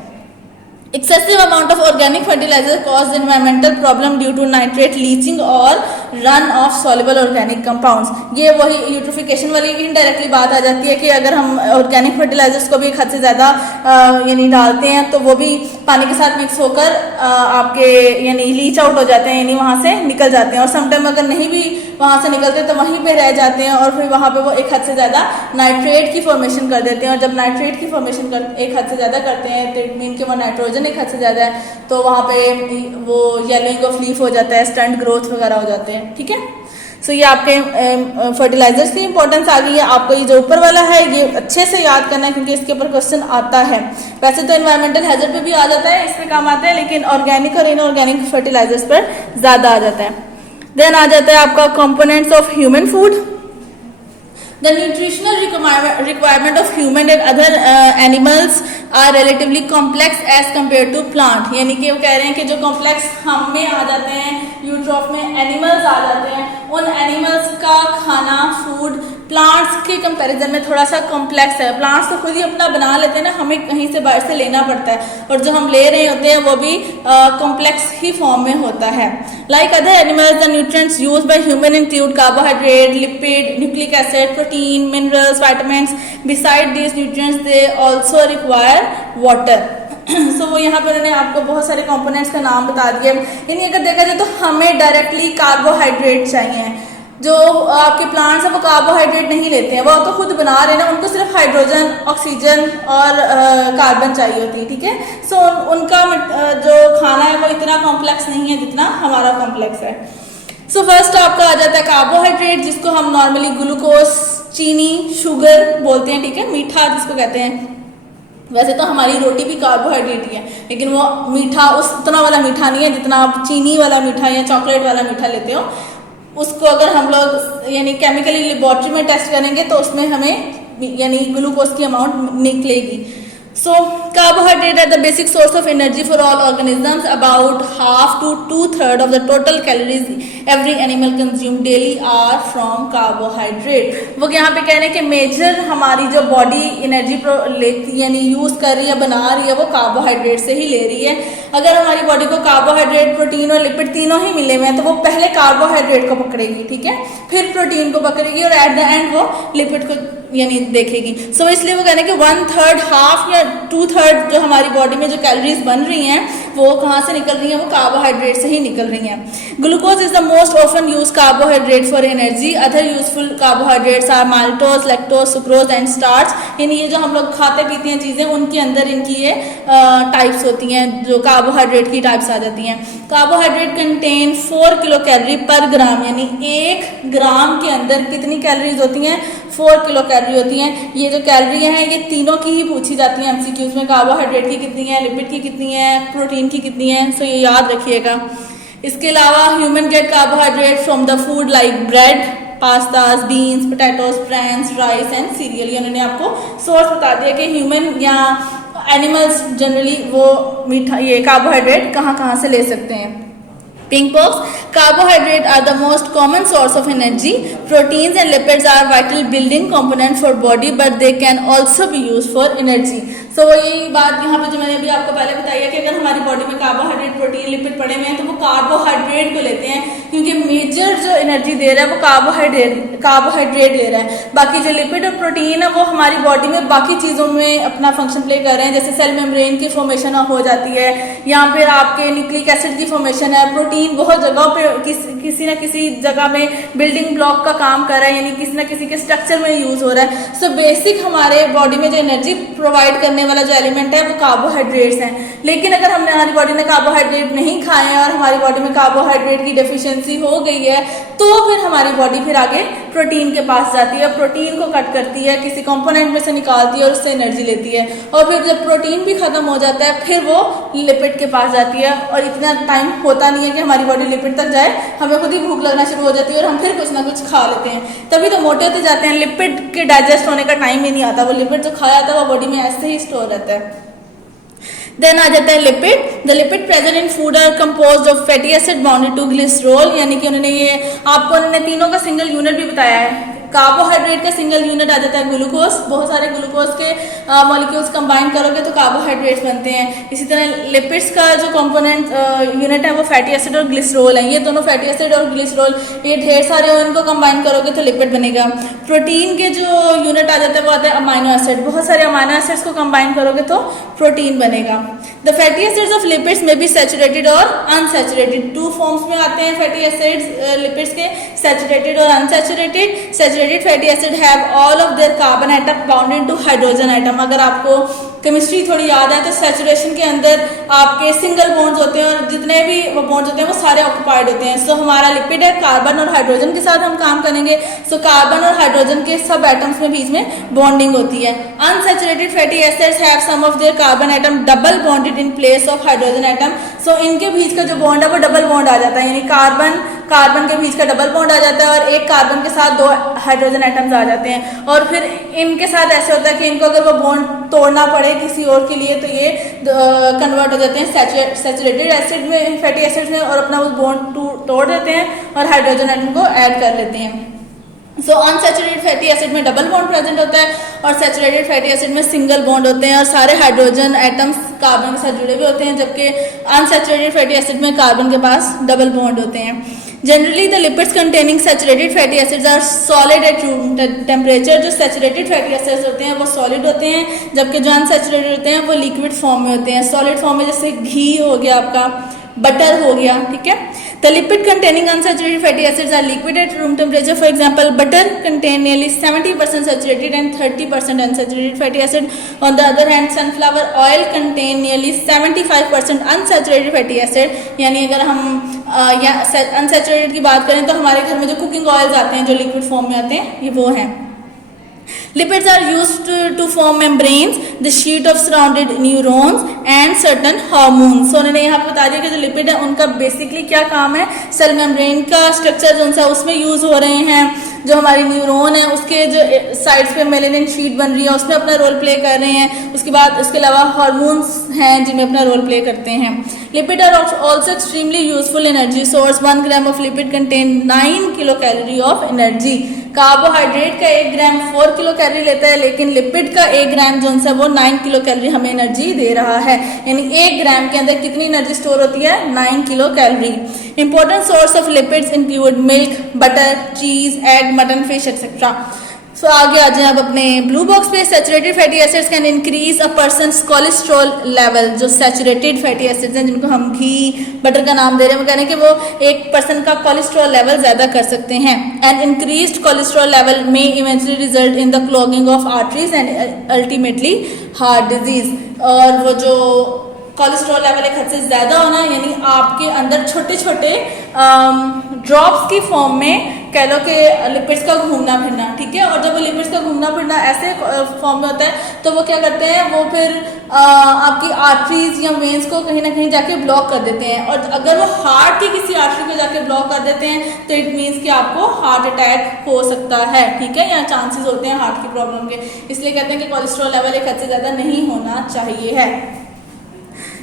Excessive amount of organic fertilizer cause environmental problem due to nitrate leaching or run of soluble organic compounds। ये वही यूट्रोफिकेशन वाली इनडायरेक्टली बात आ जाती है कि अगर हम ऑर्गेनिक फर्टिलाइजर्स को भी हद से ज़्यादा यानी डालते हैं तो वो भी पानी के साथ मिक्स होकर आपके यानी लीच आउट हो जाते हैं, यानी वहाँ से निकल जाते हैं, और समटाइम अगर नहीं भी वहाँ से निकलते तो वहीं पे रह जाते हैं और फिर वहाँ पे वो एक हद से ज़्यादा नाइट्रेट की फॉर्मेशन कर देते हैं, और जब नाइट्रेट की फॉर्मेशन एक हद से ज़्यादा करते हैं तो इट मीन कि वो नाइट्रोजन एक हद से ज़्यादा है तो वहाँ पे वो येलोइंग ऑफ लीफ हो जाता है, स्टंट ग्रोथ वगैरह हो जाते हैं। ठीक है, सो ये आपके फर्टिलाइजर्स की इंपॉर्टेंस आ गई है। आपको ये जो ऊपर वाला है ये अच्छे से याद करना है क्योंकि इसके ऊपर क्वेश्चन आता है। वैसे तो एनवायरमेंटल हैजर्ड पे भी आ जाता है, इस पे काम आता है, लेकिन ऑर्गेनिक और इनऑर्गेनिक फर्टिलाइजर्स पर ज़्यादा आ जाता है। देन आ जाता है आपका components of human food. The nutritional requirement of human and other animals are relatively complex as compared to plant। यानी कि वो कह रहे हैं कि जो कॉम्प्लेक्स हम में आ जाते हैं, यूट्रॉफ में एनिमल्स आ जाते हैं, उन एनिमल्स का खाना फूड प्लांट्स के कंपैरिजन में थोड़ा सा कॉम्प्लेक्स है। प्लांट्स तो खुद ही अपना बना लेते हैं ना, हमें कहीं से बाहर से लेना पड़ता है, और जो हम ले रहे होते हैं वो भी कॉम्प्लेक्स ही फॉर्म में होता है। Like other animals the nutrients used by human include carbohydrate, lipid, nucleic acid, protein, minerals, vitamins. Beside this nutrients they also require water. So वो यहाँ पर उन्होंने आपको बहुत सारे कंपोनेंट्स का नाम बता दिया। यानी अगर देखा जाए तो हमें डायरेक्टली कार्बोहाइड्रेट चाहिए, जो आपके प्लांट्स हैं वो कार्बोहाइड्रेट नहीं लेते हैं, वो तो खुद बना रहे हैं ना, उनको सिर्फ हाइड्रोजन, ऑक्सीजन और कार्बन चाहिए होती है। ठीक है, सो उनका जो खाना है वो इतना कॉम्प्लेक्स नहीं है जितना हमारा कॉम्प्लेक्स है। सो फर्स्ट आपका आ जाता है कार्बोहाइड्रेट, जिसको हम नॉर्मली ग्लूकोज, चीनी, शुगर बोलते हैं। ठीक है, मीठा जिसको कहते हैं। वैसे तो हमारी रोटी भी कार्बोहाइड्रेट ही है, लेकिन वो मीठा उतना वाला मीठा नहीं है जितना आप चीनी वाला मीठा या चॉकलेट वाला मीठा लेते हो। उसको अगर हम लोग यानी केमिकली लेबोरेटरी में टेस्ट करेंगे तो उसमें हमें यानी ग्लूकोज की अमाउंट निकलेगी। So carbohydrate are the basic source of energy for all organisms. About half to 2/3 of the total calories every animal consume daily are from carbohydrate। वो यहाँ पे कह रहे हैं कि मेजर हमारी जो बॉडी एनर्जी लेती यानी यूज कर रही है, बना रही है, वो कार्बोहाइड्रेट से ही ले रही है। अगर हमारी बॉडी को कार्बोहाइड्रेट, प्रोटीन और लिपिड तीनों ही मिले हुए हैं तो वो पहले कार्बोहाइड्रेट को पकड़ेगी, ठीक है, फिर प्रोटीन को पकड़ेगी और एट द एंड वो लिपिड को यानी देखेगी। सो इसलिए वो कह रहे हैं कि 1/3 हाफ या 2/3 जो हमारी बॉडी में जो कैलोरीज बन रही हैं वो कहाँ से निकल रही हैं, वो कार्बोहाइड्रेट से ही निकल रही हैं। Glucose is the most often use carbohydrate for energy. Other useful carbohydrates are maltose, lactose, sucrose and starch. यानी ये जो हम लोग खाते पीते हैं चीजें, उनके अंदर इनकी ये टाइप्स होती हैं जो कार्बोहाइड्रेट की टाइप्स आ जाती हैं। कार्बोहाइड्रेट कंटेन 4 किलो कैलोरी पर ग्राम, यानी 1 ग्राम के अंदर कितनी कैलोरीज होती हैं, 4 किलो कैलोरी होती हैं। ये जो कैलोरी हैं ये तीनों की ही पूछी जाती हैं एमसीक्यूज में, कार्बोहाइड्रेट की कितनी है, लिपिड की कितनी है, प्रोटीन की कितनी है। सो ये याद रखिएगा। इसके अलावा human get carbohydrate from the food like bread, pastas, beans, potatoes, grains, rice and cereal. उन्होंने आपको सोर्स बता दिया कि ह्यूमन या एनिमल्स जनरली वो मीठा ये कार्बोहाइड्रेट कहाँ कहाँ से ले सकते हैं। Pink box, carbohydrates are the most common source of energy. Proteins and lipids are vital building components for body, but they can also be used for energy. So यही बात यहाँ पे जो मैंने अभी आपको पहले बताई है कि अगर हमारी बॉडी में कार्बोहाइड्रेट, प्रोटीन, लिपिड पड़े हुए हैं तो वो कार्बोहाइड्रेट को लेते हैं, क्योंकि मेजर जो एनर्जी दे रहा है वो कार्बोहाइड्रेट दे रहा है। बाकी जो लिपिड और प्रोटीन है वो हमारी बॉडी में बाकी चीज़ों में अपना फंक्शन प्ले कर रहे हैं, जैसे सेल मेम्ब्रेन की फॉर्मेशन हो जाती है, या फिर आपके न्यूक्लिक एसिड की फॉर्मेशन है। प्रोटीन बहुत जगहों पे किसी न किसी जगह में बिल्डिंग ब्लॉक का काम कर रहा है, यानी किसी न किसी के स्ट्रक्चर में यूज हो रहा है। सो बेसिक हमारे बॉडी में जो एनर्जी प्रोवाइड करने वाला जो एलिमेंट है वो कार्बोहाइड्रेट्स हैं। लेकिन अगर हमने हमारी बॉडी ने कार्बोहाइड्रेट नहीं खाए हैं और हमारी बॉडी में कार्बोहाइड्रेट की डेफिशिएंसी हो गई है, तो फिर हमारी बॉडी फिर आगे प्रोटीन के पास जाती है, प्रोटीन को कट करती है, किसी कंपोनेंट में से निकालती है और उससे एनर्जी लेती है, और फिर जब प्रोटीन भी खत्म हो जाता है फिर वो लिपिड के पास जाती है। और इतना टाइम होता नहीं है कि हमारी बॉडी लिपिड तक जाए, हमें खुद ही भूख लगना शुरू हो जाती है और हम फिर कुछ ना कुछ खा लेते हैं, तभी तो मोटे होते जाते हैं। लिपिड के डाइजेस्ट होने का टाइम ही नहीं आता, वो लिपिड जो खाया था वो बॉडी में ऐसे ही स्टोर रहता है। देन आ जाता है lipid. The lipid present in food are composed of fatty acid bounded to glycerol, यानी कि उन्होंने तीनों का सिंगल यूनिट भी बताया है। कार्बोहाइड्रेट का सिंगल यूनिट आ जाता है ग्लूकोज, बहुत सारे ग्लूकोज के मॉलिक्यूल्स कंबाइन करोगे तो कार्बोहाइड्रेट्स बनते हैं। इसी तरह लिपिड्स का जो कंपोनेंट यूनिट है वो फैटी एसिड और ग्लिसरॉल है। ये दोनों फैटी एसिड और ग्लिसरॉल ये ढेर सारे हो, इनको कंबाइन करोगे तो लिपिड बनेगा। प्रोटीन के जो यूनिट आ जाता है वो आता है अमाइनो एसिड, बहुत सारे अमाइनो एसिड्स को कंबाइन करोगे तो प्रोटीन बनेगा। The fatty acids of lipids में बी सैचुरेटेड और अनसैचुरेटेड, टू फॉर्म्स में आते हैं फैटी एसिड्स लिपिड्स के, सैचुरेटेड और unsaturated. Saturated fatty acid have all of their carbon atom bounded to hydrogen atom. अगर आपको केमिस्ट्री थोड़ी याद है तो सैचुरेशन के अंदर आपके सिंगल बॉन्ड्स होते हैं और जितने भी वो बॉन्ड्स होते हैं वो सारे ऑक्युपाइड होते हैं। सो हमारा लिपिड है, कार्बन और हाइड्रोजन के साथ हम काम करेंगे। सो कार्बन और हाइड्रोजन के सब एटम्स में बीच में बॉन्डिंग होती है। Unsaturated fatty acids have some of their carbon atom double bonded in place of hydrogen atom. So इनके बीच का जो बॉन्ड है वो डबल बॉन्ड आ जाता है, यानी कार्बन के बीच का डबल बॉन्ड आ जाता है और एक कार्बन के साथ दो हाइड्रोजन एटम्स आ जाते हैं। और फिर इनके साथ ऐसे होता है कि इनको अगर वो बॉन्ड तोड़ना पड़े किसी और के लिए तो ये कन्वर्ट हो जाते हैं सैचुरेटेड एसिड में, फैटी एसिड्स में, और अपना उस बॉन्ड तोड़ देते हैं और हाइड्रोजन एटम को ऐड कर लेते हैं। सो अनसैचुरेटेड फैटी एसिड में डबल बॉन्ड प्रेजेंट होता है और सैचुरेटेड फैटी एसिड में सिंगल बॉन्ड होते हैं और सारे हाइड्रोजन एटम्स कार्बन के साथ जुड़े हुए होते हैं, जबकि अनसैचुरेटेड फैटी एसिड में कार्बन के पास डबल बॉन्ड होते हैं। Generally the lipids containing saturated fatty acids are solid at room temperature. जो सैचुरेटेड फैटी एसिड्स होते हैं वो सॉलिड होते हैं, जबकि जो अनसैचुरेटेड होते हैं वो लिक्विड फॉर्म में होते हैं। सॉलिड फॉर्म में जैसे घी हो गया, आपका बटर हो गया, ठीक है। The lipid containing unsaturated fatty acids are liquid at room temperature. For example, butter contain nearly 70% saturated and 30% unsaturated fatty acid. On the other hand, sunflower oil contain nearly 75% unsaturated fatty acid. यानी अगर हम unsaturated की बात करें तो हमारे घर में जो कुकिंग ऑयल्स आते हैं जो लिक्विड फॉर्म में आते हैं ये वो हैं। Lipids are used to form membranes, the sheet of surrounded neurons and certain hormones. So उन्होंने यहाँ पे बता दिया कि जो लिपिड है उनका बेसिकली क्या काम है, सेल मेम्ब्रेन का स्ट्रक्चर जो सा उसमें यूज हो रहे हैं, जो हमारी न्यूरॉन है उसके जो साइड्स पे मेलेनिन शीट बन रही है उसमें अपना रोल प्ले कर रहे हैं। उसके बाद उसके अलावा हार्मोन्स हैं जिनमें अपना रोल प्ले करते हैं। Lipid are also extremely useful energy source. 1 gram of lipid contain 9 kilo calorie of energy. Carbohydrate का 1 ग्राम 4 किलो कैलोरी लेता है, लेकिन लिपिड का 1 ग्राम जो है वो 9 किलो कैलोरी हमें एनर्जी दे रहा है। यानी 1 ग्राम के अंदर कितनी एनर्जी स्टोर होती है, 9 kilo calorie. Important source of lipids include milk, butter, चीज, एग, मटन, फिश एक्सेट्रा। सो आगे आ जाए अब अपने ब्लू बॉक्स पे। Saturated fatty acids can increase a person's cholesterol level. जो सैचुरेटेड फैटी एसिड्स हैं जिनको हम घी बटर का नाम दे रहे हैं, वो कहने कि वो एक पर्सन का कोलेस्ट्रॉल लेवल ज्यादा कर सकते हैं। एंड इंक्रीज्ड कोलेस्ट्रॉल लेवल में eventually result in the clogging of arteries and ultimately heart disease. और वो जो कोलेस्ट्रॉल लेवल एक हद से ज्यादा होना यानी आपके अंदर छोटे छोटे ड्रॉप्स की फॉर्म में कह लो कि लिपिड्स का घूमना फिरना, ठीक है। और जब वो लिपिड्स का घूमना फिरना ऐसे फॉर्म में होता है तो वो क्या करते हैं, वो फिर आपकी आर्टरीज या वेन्स को कहीं ना कहीं जाके ब्लॉक कर देते हैं। और अगर वो हार्ट की किसी आर्टरी को जाके ब्लॉक कर देते हैं तो इट मीन्स कि आपको हार्ट अटैक हो सकता है, ठीक है, या चांसेस होते हैं हार्ट की प्रॉब्लम के। इसलिए कहते हैं कि कोलेस्ट्रॉल लेवल एक हद से ज़्यादा नहीं होना चाहिए है।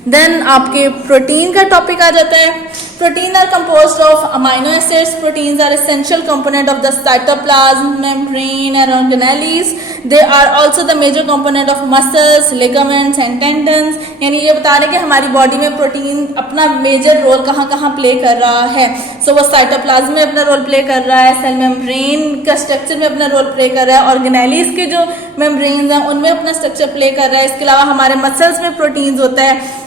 देन आपके प्रोटीन का टॉपिक आ जाता है। Protein are composed of amino acids. Proteins are essential component of the cytoplasm membrane and organelles. They are also the major component of muscles, ligaments and tendons. यानी ये बता रहे कि हमारी बॉडी में प्रोटीन अपना मेजर रोल कहाँ कहाँ प्ले कर रहा है। सो वो साइटोप्लाज्म में अपना रोल प्ले कर रहा है, सेल मेम्ब्रेन का स्ट्रक्चर में अपना रोल प्ले कर रहा है, ऑर्गेनेलीज के जो मेम्ब्रेन्स हैं उनमें अपना स्ट्रक्चर प्ले कर रहा है। इसके अलावा हमारे मसल्स में प्रोटीन्स होता है।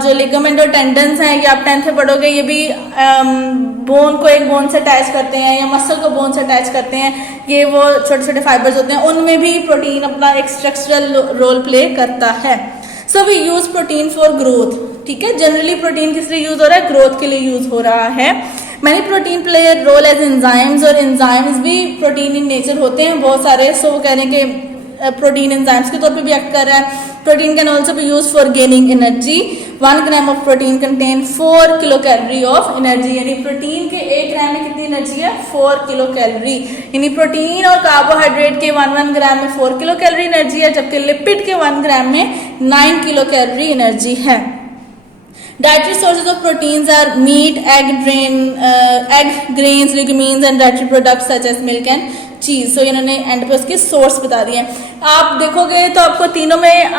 जो लिगामेंट और टेंडन्स हैं ये आप 10th में पढ़ोगे, ये भी बोन को एक बोन से अटैच करते हैं या मसल को बोन से अटैच करते हैं। ये वो छोटे छोटे फाइबर्स होते हैं, उनमें भी प्रोटीन अपना एक स्ट्रक्चरल रोल प्ले करता है। So we use protein for growth, ठीक है। जनरली प्रोटीन किस लिए यूज हो रहा है? ग्रोथ के लिए यूज हो रहा है। Many protein play a role as enzymes, और एंजाइम्स भी प्रोटीन इन नेचर होते हैं बहुत सारे। सो वो कह रहे हैं कि प्रोटीन एंजाइम्स के तौर पे भी एक्ट कर रहा है। Protein can also be use for gaining energy. 1 gram of protein contain 4 kilo calorie of energy, यानी प्रोटीन के 1 ग्राम में कितनी एनर्जी है? 4 किलो कैलोरी। यानी प्रोटीन और कार्बोहाइड्रेट के 1 ग्राम में 4 किलो कैलोरी एनर्जी है, जबकि लिपिड के 1 ग्राम में 9 किलो कैलोरी एनर्जी है। Dietary sources of proteins are meat, egg, grains, legumes and dietary products such as milk and चीज। सो इन्होंने एंड पे उसकी सोर्स बता दिए। आप देखोगे तो आपको तीनों में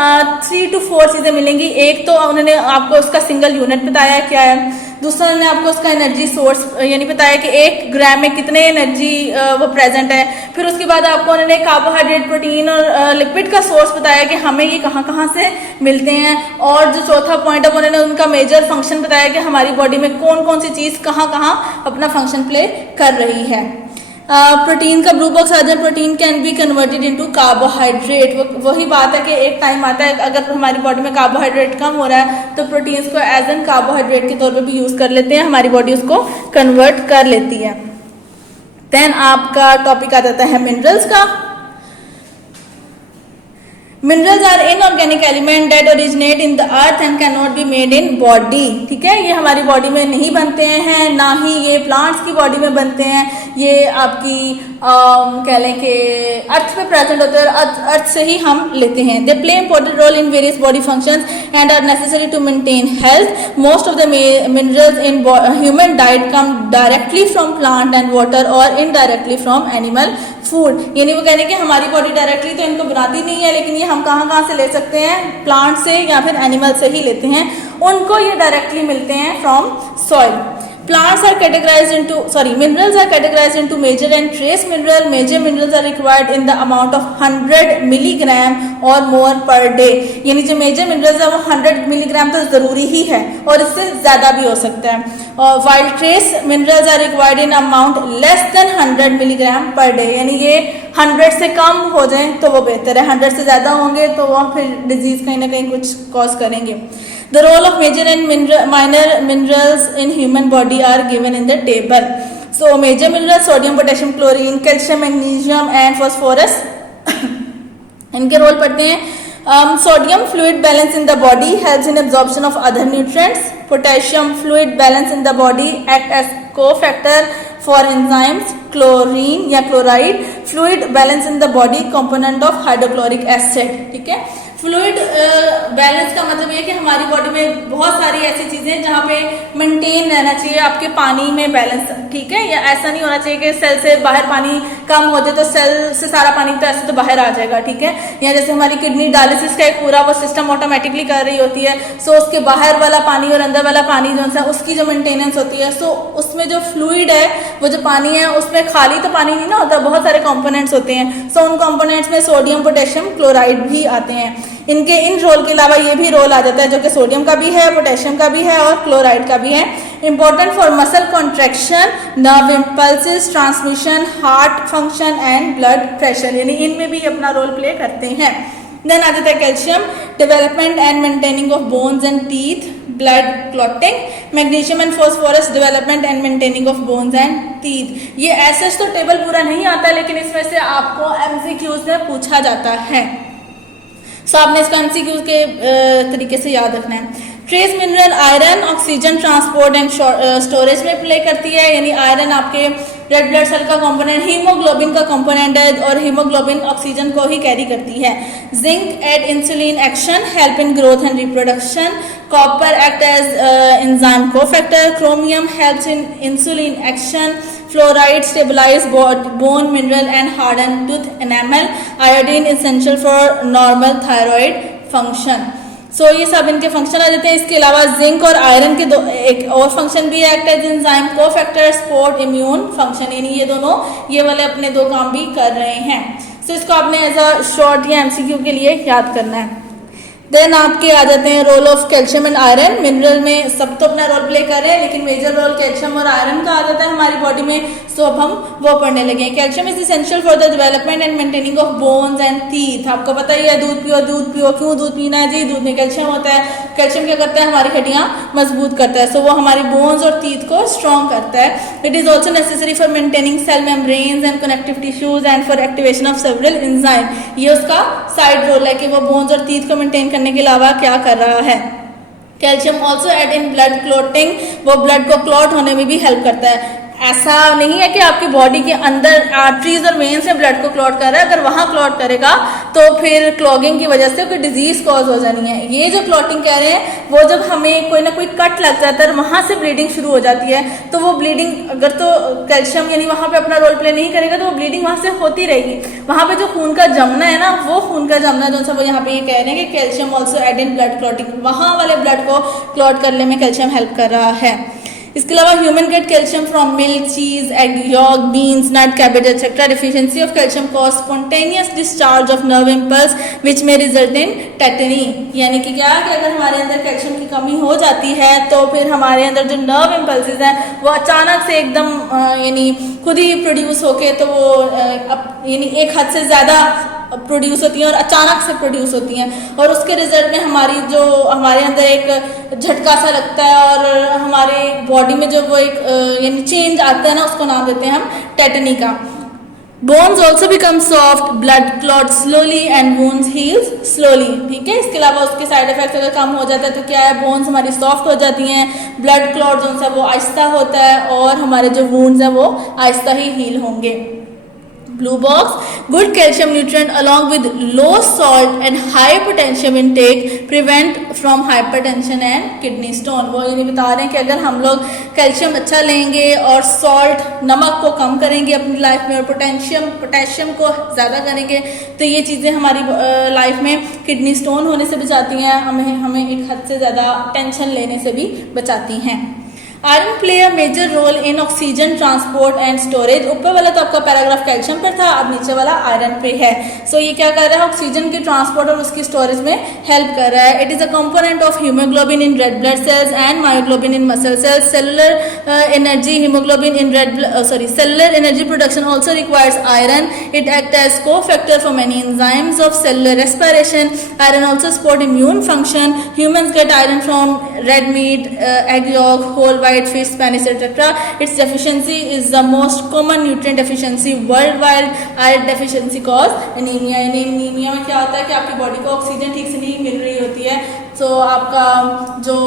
3 to 4 चीजें मिलेंगी। एक तो उन्होंने आपको उसका सिंगल यूनिट बताया है क्या है, दूसरा उन्होंने आपको उसका एनर्जी सोर्स यानी बताया कि 1 ग्राम में कितने एनर्जी वो प्रेजेंट है। फिर उसके बाद आपको उन्होंने कार्बोहाइड्रेट, प्रोटीन और लिपिड का सोर्स बताया कि हमें ये कहाँ कहाँ से मिलते हैं। और जो चौथा पॉइंट है उन्होंने उनका मेजर फंक्शन बताया कि हमारी बॉडी में कौन कौन सी चीज कहाँ कहाँ अपना फंक्शन प्ले कर रही है। प्रोटीन का ब्लू बॉक्स आ जाए, protein can be converted into carbohydrate. वही बात है कि एक टाइम आता है अगर हमारी बॉडी में कार्बोहाइड्रेट कम हो रहा है तो प्रोटीन्स को एज एन कार्बोहाइड्रेट के तौर पे भी यूज कर लेते हैं, हमारी बॉडी उसको कन्वर्ट कर लेती है। देन आपका टॉपिक आ जाता है मिनरल्स का। Minerals are inorganic element that originate in the earth and can not be made in body, ठीक है। ये हमारी बॉडी में नहीं बनते हैं, ना ही ये प्लांट्स की बॉडी में बनते हैं। ये आपकी कह लें कि अर्थ पे प्रेजेंट होते हैं, अर्थ से ही हम लेते हैं। They play important role in various body functions and are necessary to maintain health. Most of the minerals in human diet come directly from plant and water और इनडायरेक्टली फ्रॉम एनिमल फूड। यानी वो कह रहे हैं कि हमारी body directly तो इनको बनाती नहीं है, लेकिन ये हम कहाँ कहाँ से ले सकते हैं? प्लांट से या फिर एनिमल से ही लेते हैं। उनको ये डायरेक्टली मिलते हैं from soil. Plants are categorized into, minerals are categorized into major and trace mineral. Major minerals are required in the amount of 100 milligram or more per day. यानी जो major minerals है वो 100 milligram तो जरूरी ही है और इससे ज्यादा भी हो सकता है। और while trace minerals are required in amount less than 100 milligram per day, यानी ये 100 से कम हो जाए तो वो बेहतर है, 100 से ज्यादा होंगे तो वो फिर डिजीज कहीं ना कहीं कुछ कॉज करेंगे। The role of major and minor minerals in human body are given in the table. So major minerals sodium, potassium, chlorine, calcium, magnesium and phosphorus. इनके रोल पढ़ते हैं। Sodium fluid balance in the body helps in absorption of other nutrients. Potassium fluid balance in the body act as cofactor for enzymes. Chlorine या chloride fluid balance in the body component of hydrochloric acid, ठीक है। Fluid balance का मतलब ये कि हमारी body में बहुत सारी ऐसी चीजें हैं जहाँ पे मेंटेन रहना चाहिए आपके पानी में बैलेंस, ठीक है। या ऐसा नहीं होना चाहिए कि सेल से बाहर पानी कम हो जाए तो सेल से सारा पानी तो ऐसे तो बाहर आ जाएगा, ठीक है। या जैसे हमारी किडनी डायलिसिस का एक पूरा वो सिस्टम ऑटोमेटिकली कर रही होती है, सो उसके बाहर वाला पानी और अंदर वाला पानी जो है उसकी जो मेंटेनेंस होती है, सो उसमें जो फ्लूइड है वो जो पानी है उसमें खाली तो पानी नहीं ना होता, बहुत सारे कॉम्पोनेंट्स होते हैं। सो उन कॉम्पोनेंट्स में सोडियम, पोटेशियम, क्लोराइड भी आते हैं। इनके इन रोल के अलावा ये भी रोल आ जाता है जो कि सोडियम का भी है, पोटेशियम का भी है और क्लोराइड का भी है। Important for muscle contraction, nerve impulses, transmission, heart function and blood pressure, यानी इनमें भी अपना रोल प्ले करते हैं। देन आ जाता है calcium, development and maintaining of bones and teeth, blood clotting. Magnesium and phosphorus, development and maintaining of bones and teeth. ये ऐसे तो टेबल पूरा नहीं आता, लेकिन इसमें से आपको एमसीक्यूज में पूछा जाता है, सो आपने इसको एमसीक्यू के तरीके से याद रखना है। Trace mineral iron oxygen transport and storage में प्ले करती है, यानी आयरन आपके रेड ब्लड सेल का कंपोनेंट, हीमोग्लोबिन का कंपोनेंट है और हीमोग्लोबिन ऑक्सीजन को ही कैरी करती है। Zinc aid insulin action, help in growth and reproduction. Copper act as enzyme cofactor. Chromium helps in insulin action. Fluoride stabilise bone mineral and harden tooth enamel. Iodine essential for normal thyroid function. So ये सब इनके function आ जाते हैं। इसके अलावा zinc और iron के दो एक और फंक्शन भी act as enzyme cofactor, support immune function, यानी ये दोनों ये वाले अपने दो काम भी कर रहे हैं। सो इसको आपने एज अ शॉर्ट या एमसीक्यू के लिए याद करना है। देन आपके आ जाते हैं role of calcium and iron. Mineral में सब तो अपना रोल प्ले कर रहे हैं, लेकिन मेजर रोल कैल्शियम और आयरन का आ जाता है हमारी बॉडी में, तो अब हम वो पढ़ने लगे हैं। Calcium is essential for the development and maintaining of bones and teeth. आपको पता ही है, दूध पियो दूध पियो, क्यों दूध पीना है जी? दूध में कैल्शियम होता है। कैल्शियम क्या करता है? हमारी हड्डियां मजबूत करता है, सो वो हमारी बोन्स और टीथ को स्ट्रॉन्ग करता है। It is also necessary for maintaining cell membranes and connective tissues and for activation of several enzyme. ये उसका साइड रोल है कि वो बोन्स और टीथ को मेंटेन करने के अलावा क्या कर रहा है। Calcium also aid in blood clotting, वो ब्लड को क्लॉट होने में भी हेल्प करता है। ऐसा नहीं है कि आपकी बॉडी के अंदर आर्टरीज और वेन्स में ब्लड को क्लॉट कर रहा है, अगर वहां क्लॉट करेगा तो फिर क्लॉगिंग की वजह से कोई डिजीज कॉज हो जानी है। ये जो क्लॉटिंग कह रहे हैं वो जब हमें कोई ना कोई कट लग जाता है और वहां से ब्लीडिंग शुरू हो जाती है, तो वो ब्लीडिंग अगर तो कैल्शियम यानी वहां पे अपना रोल प्ले नहीं करेगा तो वो ब्लीडिंग वहां से होती रहेगी। वहां पे जो खून का जमना है ना, वो खून का जमना जो वो यहाँ पे ये कह रहे हैं कि calcium also aid in blood clotting, वहां वाले ब्लड को क्लॉट करने में कैल्शियम हेल्प कर रहा है। इसके अलावा human get calcium from milk, cheese, egg yolk, beans, nut, cabbage etcetera. Deficiency of calcium cause spontaneous discharge of nerve impulse which में रिजल्ट इन टेटनी। यानी कि क्या कि अगर हमारे अंदर कैल्शियम की कमी हो जाती है तो फिर हमारे अंदर जो नर्व इम्पल्सेस हैं वो अचानक से एकदम यानी खुद ही प्रोड्यूस होके, तो वो यानी एक हद से ज़्यादा प्रोड्यूस होती हैं और अचानक से प्रोड्यूस होती हैं, और उसके रिजल्ट में हमारे अंदर एक झटका सा लगता है और हमारे बॉडी में जो वो एक यानी चेंज आता है ना, उसको नाम देते हैं हम टेटनी का। Bones also become soft, blood clot slowly and wounds heels slowly. ठीक है, इसके अलावा उसके साइड इफेक्ट्स अगर कम हो जाता है तो क्या है, बोन्स हमारी सॉफ्ट हो जाती हैं, ब्लड क्लॉट जो है वो आहिस्ता होता है और हमारे जो वुंड्स हैं वो आहिस्ता ही हील होंगे। Blue box, good calcium nutrient along with low salt and high potassium intake prevent from hypertension and kidney stone। वो ये बता रहे हैं कि अगर हम लोग कैल्शियम अच्छा लेंगे और सॉल्ट नमक को कम करेंगे अपनी लाइफ में और पोटेशियम को ज़्यादा करेंगे तो ये चीज़ें हमारी लाइफ में किडनी स्टोन होने से बचाती हैं, हमें एक हद से ज़्यादा टेंशन लेने से भी बचाती हैं। Iron play a major role in oxygen transport and storage. ऊपर वाला तो आपका पैराग्राफ कैल्शियम पर था, अब नीचे वाला आयरन पे है। सो ये क्या कर रहा है, ऑक्सीजन के ट्रांसपोर्ट और उसकी स्टोरेज में हेल्प कर रहा है। It is a component of haemoglobin in red blood cells and myoglobin in muscle cells. Cellular energy haemoglobin in cellular energy production also requires iron. It act as cofactor for many enzymes of cellular respiration. Iron also support immune function. Humans get iron from red meat, egg yolk, whole white fish, Spanish, etc. Its deficiency is the most common nutrient deficiency worldwide. Iron deficiency cause anemia। Anaemia में क्या होता है कि आपकी body को oxygen ठीक से नहीं मिल रही होती है, तो आपका जो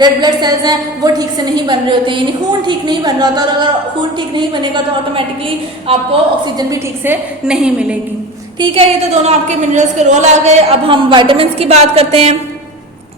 रेड ब्लड सेल्स हैं वो ठीक से नहीं बन रहे होते हैं, यानी खून ठीक नहीं बन रहा होता, और अगर खून ठीक नहीं बनेगा तो ऑटोमेटिकली आपको ऑक्सीजन भी ठीक से नहीं मिलेगी। ठीक है, ये तो दोनों आपके मिनरल्स के रोल आ गए। अब हम वाइटामिन की बात करते हैं।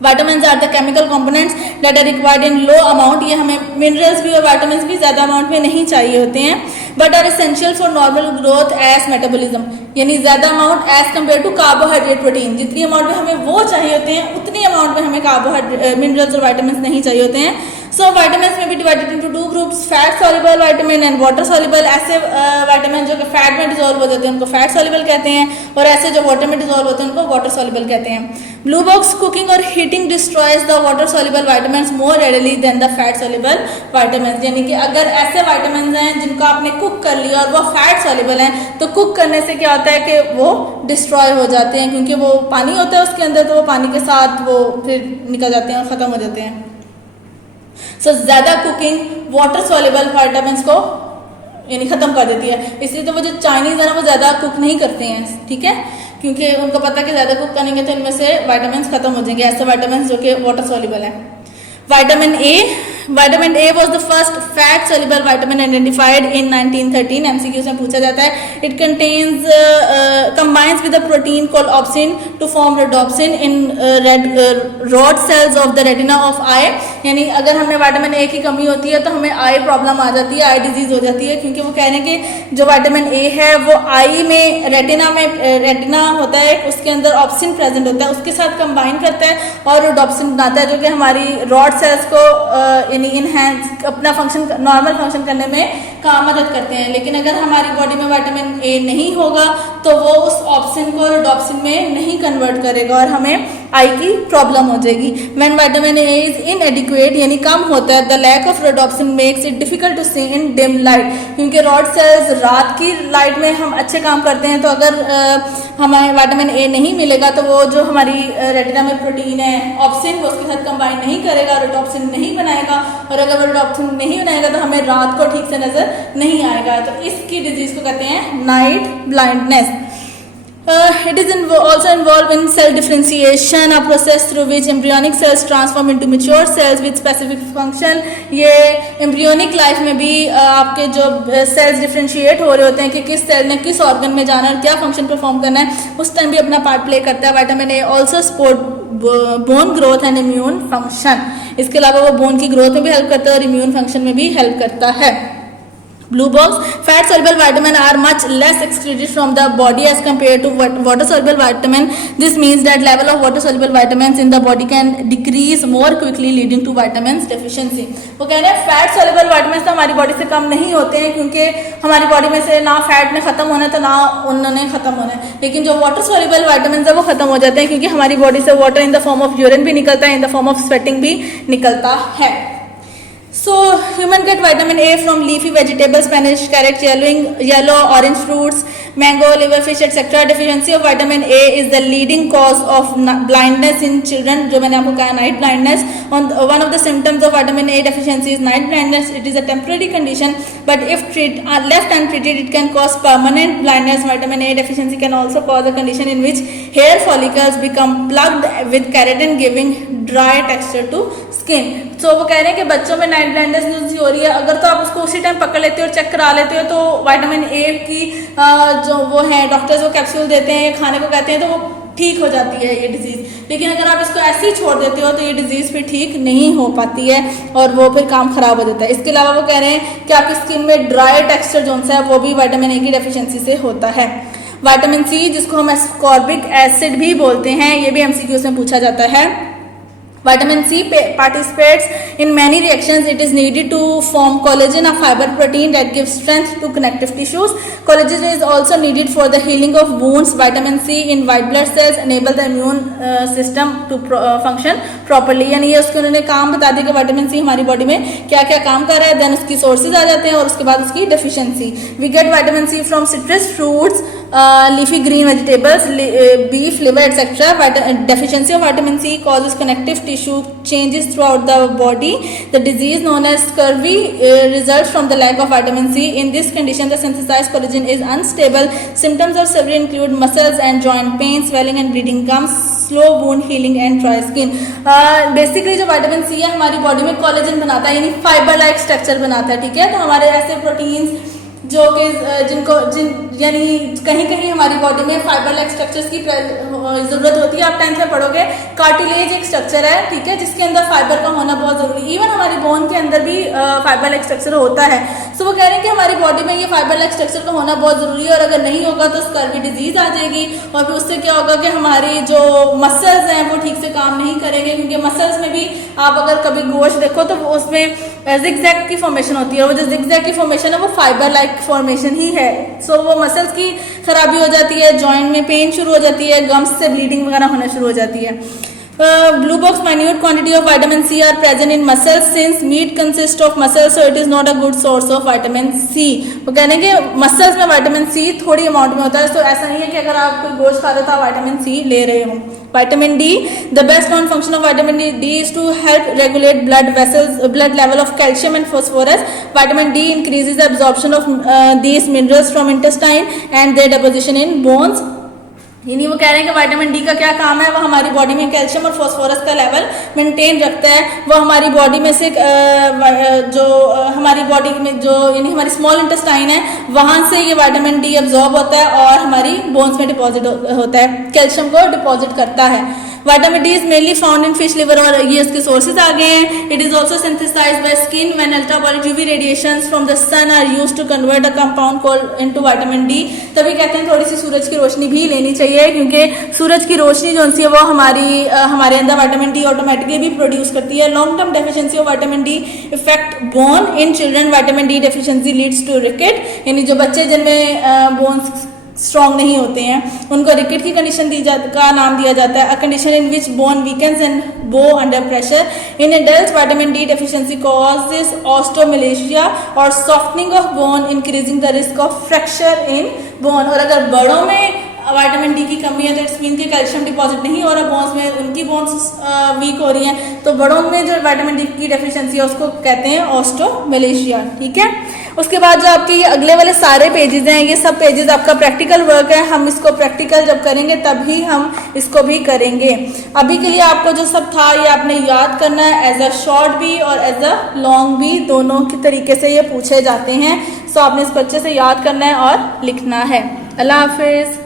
Vitamins are the chemical components that are required in low amount. ये हमें मिनरल्स भी और विटामिन्स भी ज़्यादा अमाउंट में नहीं चाहिए होते हैं, but are essential for normal growth as metabolism. यानी ज़्यादा amount as compare to carbohydrate protein. जितनी अमाउंट में हमें वो चाहिए होते हैं उतनी अमाउंट में हमें मिनरल्स और विटामिन्स नहीं चाहिए होते हैं। सो विटामिन्स में भी divided into two groups, fat soluble vitamin and water soluble. ऐसे विटामिन जो कि फैट में डिजोल्व हो जाते हैं उनको फैट सॉल्युबल कहते हैं, और ऐसे जो वाटर में डिजोल्व होते हैं उनको वाटर सॉल्युबल कहते हैं। ब्लू बॉक्स कुकिंग और heating destroys the water soluble vitamins more readily than the fat soluble vitamins. यानी कि अगर ऐसे विटामिन्स हैं जिनको आपने कुक कर लिया और वो फैट सॉल्युबल हैं, तो कुक करने से क्या होता है कि वो डिस्ट्रॉय हो जाते हैं, क्योंकि वो पानी होता है उसके अंदर, तो वो पानी के साथ वो फिर निकल जाते हैं और ख़त्म हो जाते हैं। सो ज़्यादा कुकिंग वाटर सॉल्युबल विटामिन्स को यानी ख़त्म कर देती है। इसलिए तो वो जो चाइनीज़ है ना वो ज़्यादा कुक नहीं करते हैं, ठीक है, क्योंकि उनको पता है कि ज़्यादा कुक करेंगे तो इनमें से विटामिन्स खत्म हो जाएंगे, ऐसे विटामिन्स जो कि वाटर सॉल्युबल है। Vitamin A was the first fat soluble vitamin identified in 1913। MCQs में पूछा जाता है। It combines with a protein called opsin to form rhodopsin in rod cells of the retina of eye। यानी अगर हमें vitamin A की कमी होती है तो हमें आई प्रॉब्लम आ जाती है, आई डिजीज हो जाती है, क्योंकि वो कह रहे हैं कि जो विटामिन ए है वो आई में रेटिना होता है, उसके अंदर ऑप्सिन प्रेजेंट होता है, उसके साथ कंबाइन करता है और रोडोप्सिन बनाता है, जो कि हमारी रॉड सेल्स को यानी इनहेंस अपना फंक्शन नॉर्मल फंक्शन करने में काम मदद करते हैं। लेकिन अगर हमारी बॉडी में विटामिन ए नहीं होगा तो वो उस ऑप्शन को रोडोप्सिन में नहीं कन्वर्ट करेगा और हमें आई की प्रॉब्लम हो जाएगी। When vitamin A is inadequate यानी कम होता है, the lack of rhodopsin makes it difficult to see in dim light, क्योंकि रॉड सेल्स रात की लाइट में हम अच्छे काम करते हैं, तो अगर हमें विटामिन ए नहीं मिलेगा तो वो जो हमारी रेटिना में प्रोटीन है ऑप्सिन वो उसके साथ कंबाइन नहीं करेगा, रोडोप्सिन नहीं बनाएगा, और अगर रोडोप्सिन नहीं बनाएगा तो हमें रात को ठीक से नजर नहीं आएगा। तो इसकी डिजीज को कहते हैं night blindness. It is also involved in cell differentiation, a process through which embryonic cells transform into mature cells with specific function। ये embryonic life में भी आपके जो cells differentiate हो रहे होते हैं कि किस सेल ने किस organ में जाना है, क्या function perform करना है, उस टाइम भी अपना पार्ट प्ले करता है। Vitamin A also support bone growth and immune function। इसके अलावा वो बोन की ग्रोथ में भी हेल्प करता है और इम्यून फंक्शन में भी हेल्प करता है। Blue box, fat soluble vitamin are much less excreted from the body as compared to water soluble vitamin. This means that level of water soluble vitamins in the body can decrease more quickly leading to vitamins deficiency। वो कह रहे हैं fat soluble vitamins तो हमारी body से कम नहीं होते हैं, क्योंकि हमारी बॉडी में से ना फैट ने खत्म होना है तो ना उन्होंने खत्म होना है, लेकिन जो वाटर soluble vitamins है वो खत्म हो जाते हैं, क्योंकि हमारी बॉडी से water in the form of urine भी निकलता है, इन द फॉर्म ऑफ स्वेटिंग भी निकलता है। So human get vitamin A from leafy vegetables, spinach, carrot, yellow, orange fruits, mango, liver, fish, etc. Deficiency of vitamin A is the leading cause of blindness in children, जो मैंने आपको कहा night blindness। One of the symptoms of vitamin A deficiency is night blindness। It is a temporary condition, but if left untreated, it can cause permanent blindness। Vitamin A deficiency can also cause a condition in which hair follicles become plugged with keratin, giving dry texture to skin। So वो कह रहे हैं कि बच्चों में night blindness हो रही है, अगर तो आप उसको उसी टाइम पकड़ लेते हो और चेक करा लेते हो तो विटामिन ए की जो वो है डॉक्टर्स वो कैप्सूल देते हैं, खाने को कहते हैं, तो वो ठीक हो जाती है ये डिजीज। लेकिन अगर आप इसको ऐसे ही छोड़ देते हो तो ये डिजीज फिर ठीक नहीं हो पाती है और वो फिर काम खराब हो जाता है। इसके अलावा वो कह रहे हैं कि आपकी स्किन में ड्राई टेक्सचर जो सा है वो भी विटामिन ए की डेफिशिएंसी से होता है। विटामिन सी जिसको हम एस्कॉर्बिक एसिड भी बोलते हैं, ये भी एमसीक्यूज में पूछा जाता है। Vitamin C participates in many reactions. It is needed to form collagen, a fiber protein that gives strength to connective tissues. Collagen is also needed for the healing of wounds. Vitamin C in white blood cells enable the immune system to function properly। यानी ये उसके उन्होंने काम बता दिया कि vitamin C हमारी body में क्या क्या काम कर रहा है, देन उसकी सोर्सेज आ जाते हैं और उसके बाद उसकी deficiency. We get vitamin C from citrus fruits, leafy green vegetables, beef, liver, etc. Deficiency of vitamin C causes connective tissue changes throughout the body. The disease known as scurvy results from the lack of vitamin C. In this condition, the synthesized collagen is unstable. Symptoms of scurvy include muscles and joint pain, swelling and bleeding gums, slow wound healing and dry skin। Basically जो vitamin C है हमारी body में collagen बनाता है, यानी fibre like structure बनाता है, ठीक है। तो हमारे ऐसे प्रोटीन्स जो कि यानी कहीं कहीं हमारी बॉडी में फाइबर लाइक स्ट्रक्चर्स की जरूरत होती है। आप 10th में पढ़ोगे कार्टिलेज एक स्ट्रक्चर है, ठीक है, जिसके अंदर फाइबर का होना बहुत जरूरी है। इवन हमारी बोन के अंदर भी फाइबर लाइक स्ट्रक्चर होता है। सो वो कह रहे हैं कि हमारी बॉडी में ये फाइबर लाइक स्ट्रक्चर का होना बहुत जरूरी है, और अगर नहीं होगा तो स्कर्वी डिजीज आ जाएगी, और फिर उससे क्या होगा कि हमारी जो मसल्स हैं वो ठीक से काम नहीं करेंगे, क्योंकि मसल्स में भी आप अगर कभी गोश्त देखो तो उसमें जिगजैग की फॉर्मेशन होती है, वो जो जिगजैग की फॉर्मेशन है वो फाइबर लाइक फॉर्मेशन ही है। सो वो मसल्स की खराबी हो जाती है, जॉइंट में पेन शुरू हो जाती है, गम्स से ब्लीडिंग वगैरह होना शुरू हो जाती है। Blue box, minute quantity of vitamin C are present in muscles since meat consists of muscles, so it is not a good source of vitamin C। वो कहने के मसल्स में विटामिन सी थोड़ी अमाउंट में होता है, तो ऐसा नहीं है कि अगर आप कोई गोश्त खा रहे हो तो आप विटामिन सी ले रहे हो। Vitamin D, the best known function of vitamin D is to help regulate blood vessels, blood level of calcium and phosphorus। Vitamin D increases the absorption of these minerals from intestine and their deposition in bones। यानी वो कह रहे हैं कि vitamin D का क्या काम है, वो हमारी बॉडी में कैल्शियम और फास्फोरस का लेवल मेंटेन रखता है। वो हमारी बॉडी में से जो हमारी बॉडी में जो यानी हमारी स्मॉल इंटेस्टाइन है वहाँ से ये विटामिन डी एब्जॉर्ब होता है और हमारी बोन्स में डिपॉजिट होता है, कैल्शियम को डिपॉजिट करता है। Vitamin D is mainly found in fish liver और ये इसके सोर्सेज आ गए हैं. It is also synthesised by skin when ultraviolet UV radiations from the sun are used to convert a compound called into vitamin D. तभी कहते हैं थोड़ी सी सूरज की रोशनी भी लेनी चाहिए, क्योंकि सूरज की रोशनी जो है वो हमारे अंदर विटामिन डी ऑटोमेटिकली भी प्रोड्यूस करती है. Long term deficiency of vitamin D effect bone in children. Vitamin D deficiency leads to rickets, यानी जो बच्चे जिनमें बोन्स स्ट्रॉन्ग नहीं होते हैं उनको रिकेट की कंडीशन का नाम दिया जाता है. A condition in which bone weakens and bow under pressure. In adult vitamin D deficiency causes osteomalacia और softening of bone, increasing the risk of fracture in bone. और अगर बड़ों में विटामिन डी की कमी है तो इट्स मीन के कैल्शियम डिपॉजिट नहीं हो रहा बोन्स में, उनकी बोन्स वीक हो रही हैं, तो बड़ों में जो विटामिन डी की डेफिशिएंसी है उसको कहते हैं ऑस्टोमेलेशिया. ठीक है. उसके बाद जो आपके ये अगले वाले सारे पेजेस हैं, ये सब पेजेस आपका प्रैक्टिकल वर्क है. हम इसको प्रैक्टिकल जब करेंगे तभी हम इसको भी करेंगे. अभी के लिए आपको जो सब था ये आपने याद करना है. एज अ शॉर्ट भी और एज अ लॉन्ग भी दोनों के तरीके से ये पूछे जाते हैं. सो आपने इसको अच्छे से याद करना है और लिखना है. अल्लाह हाफिज.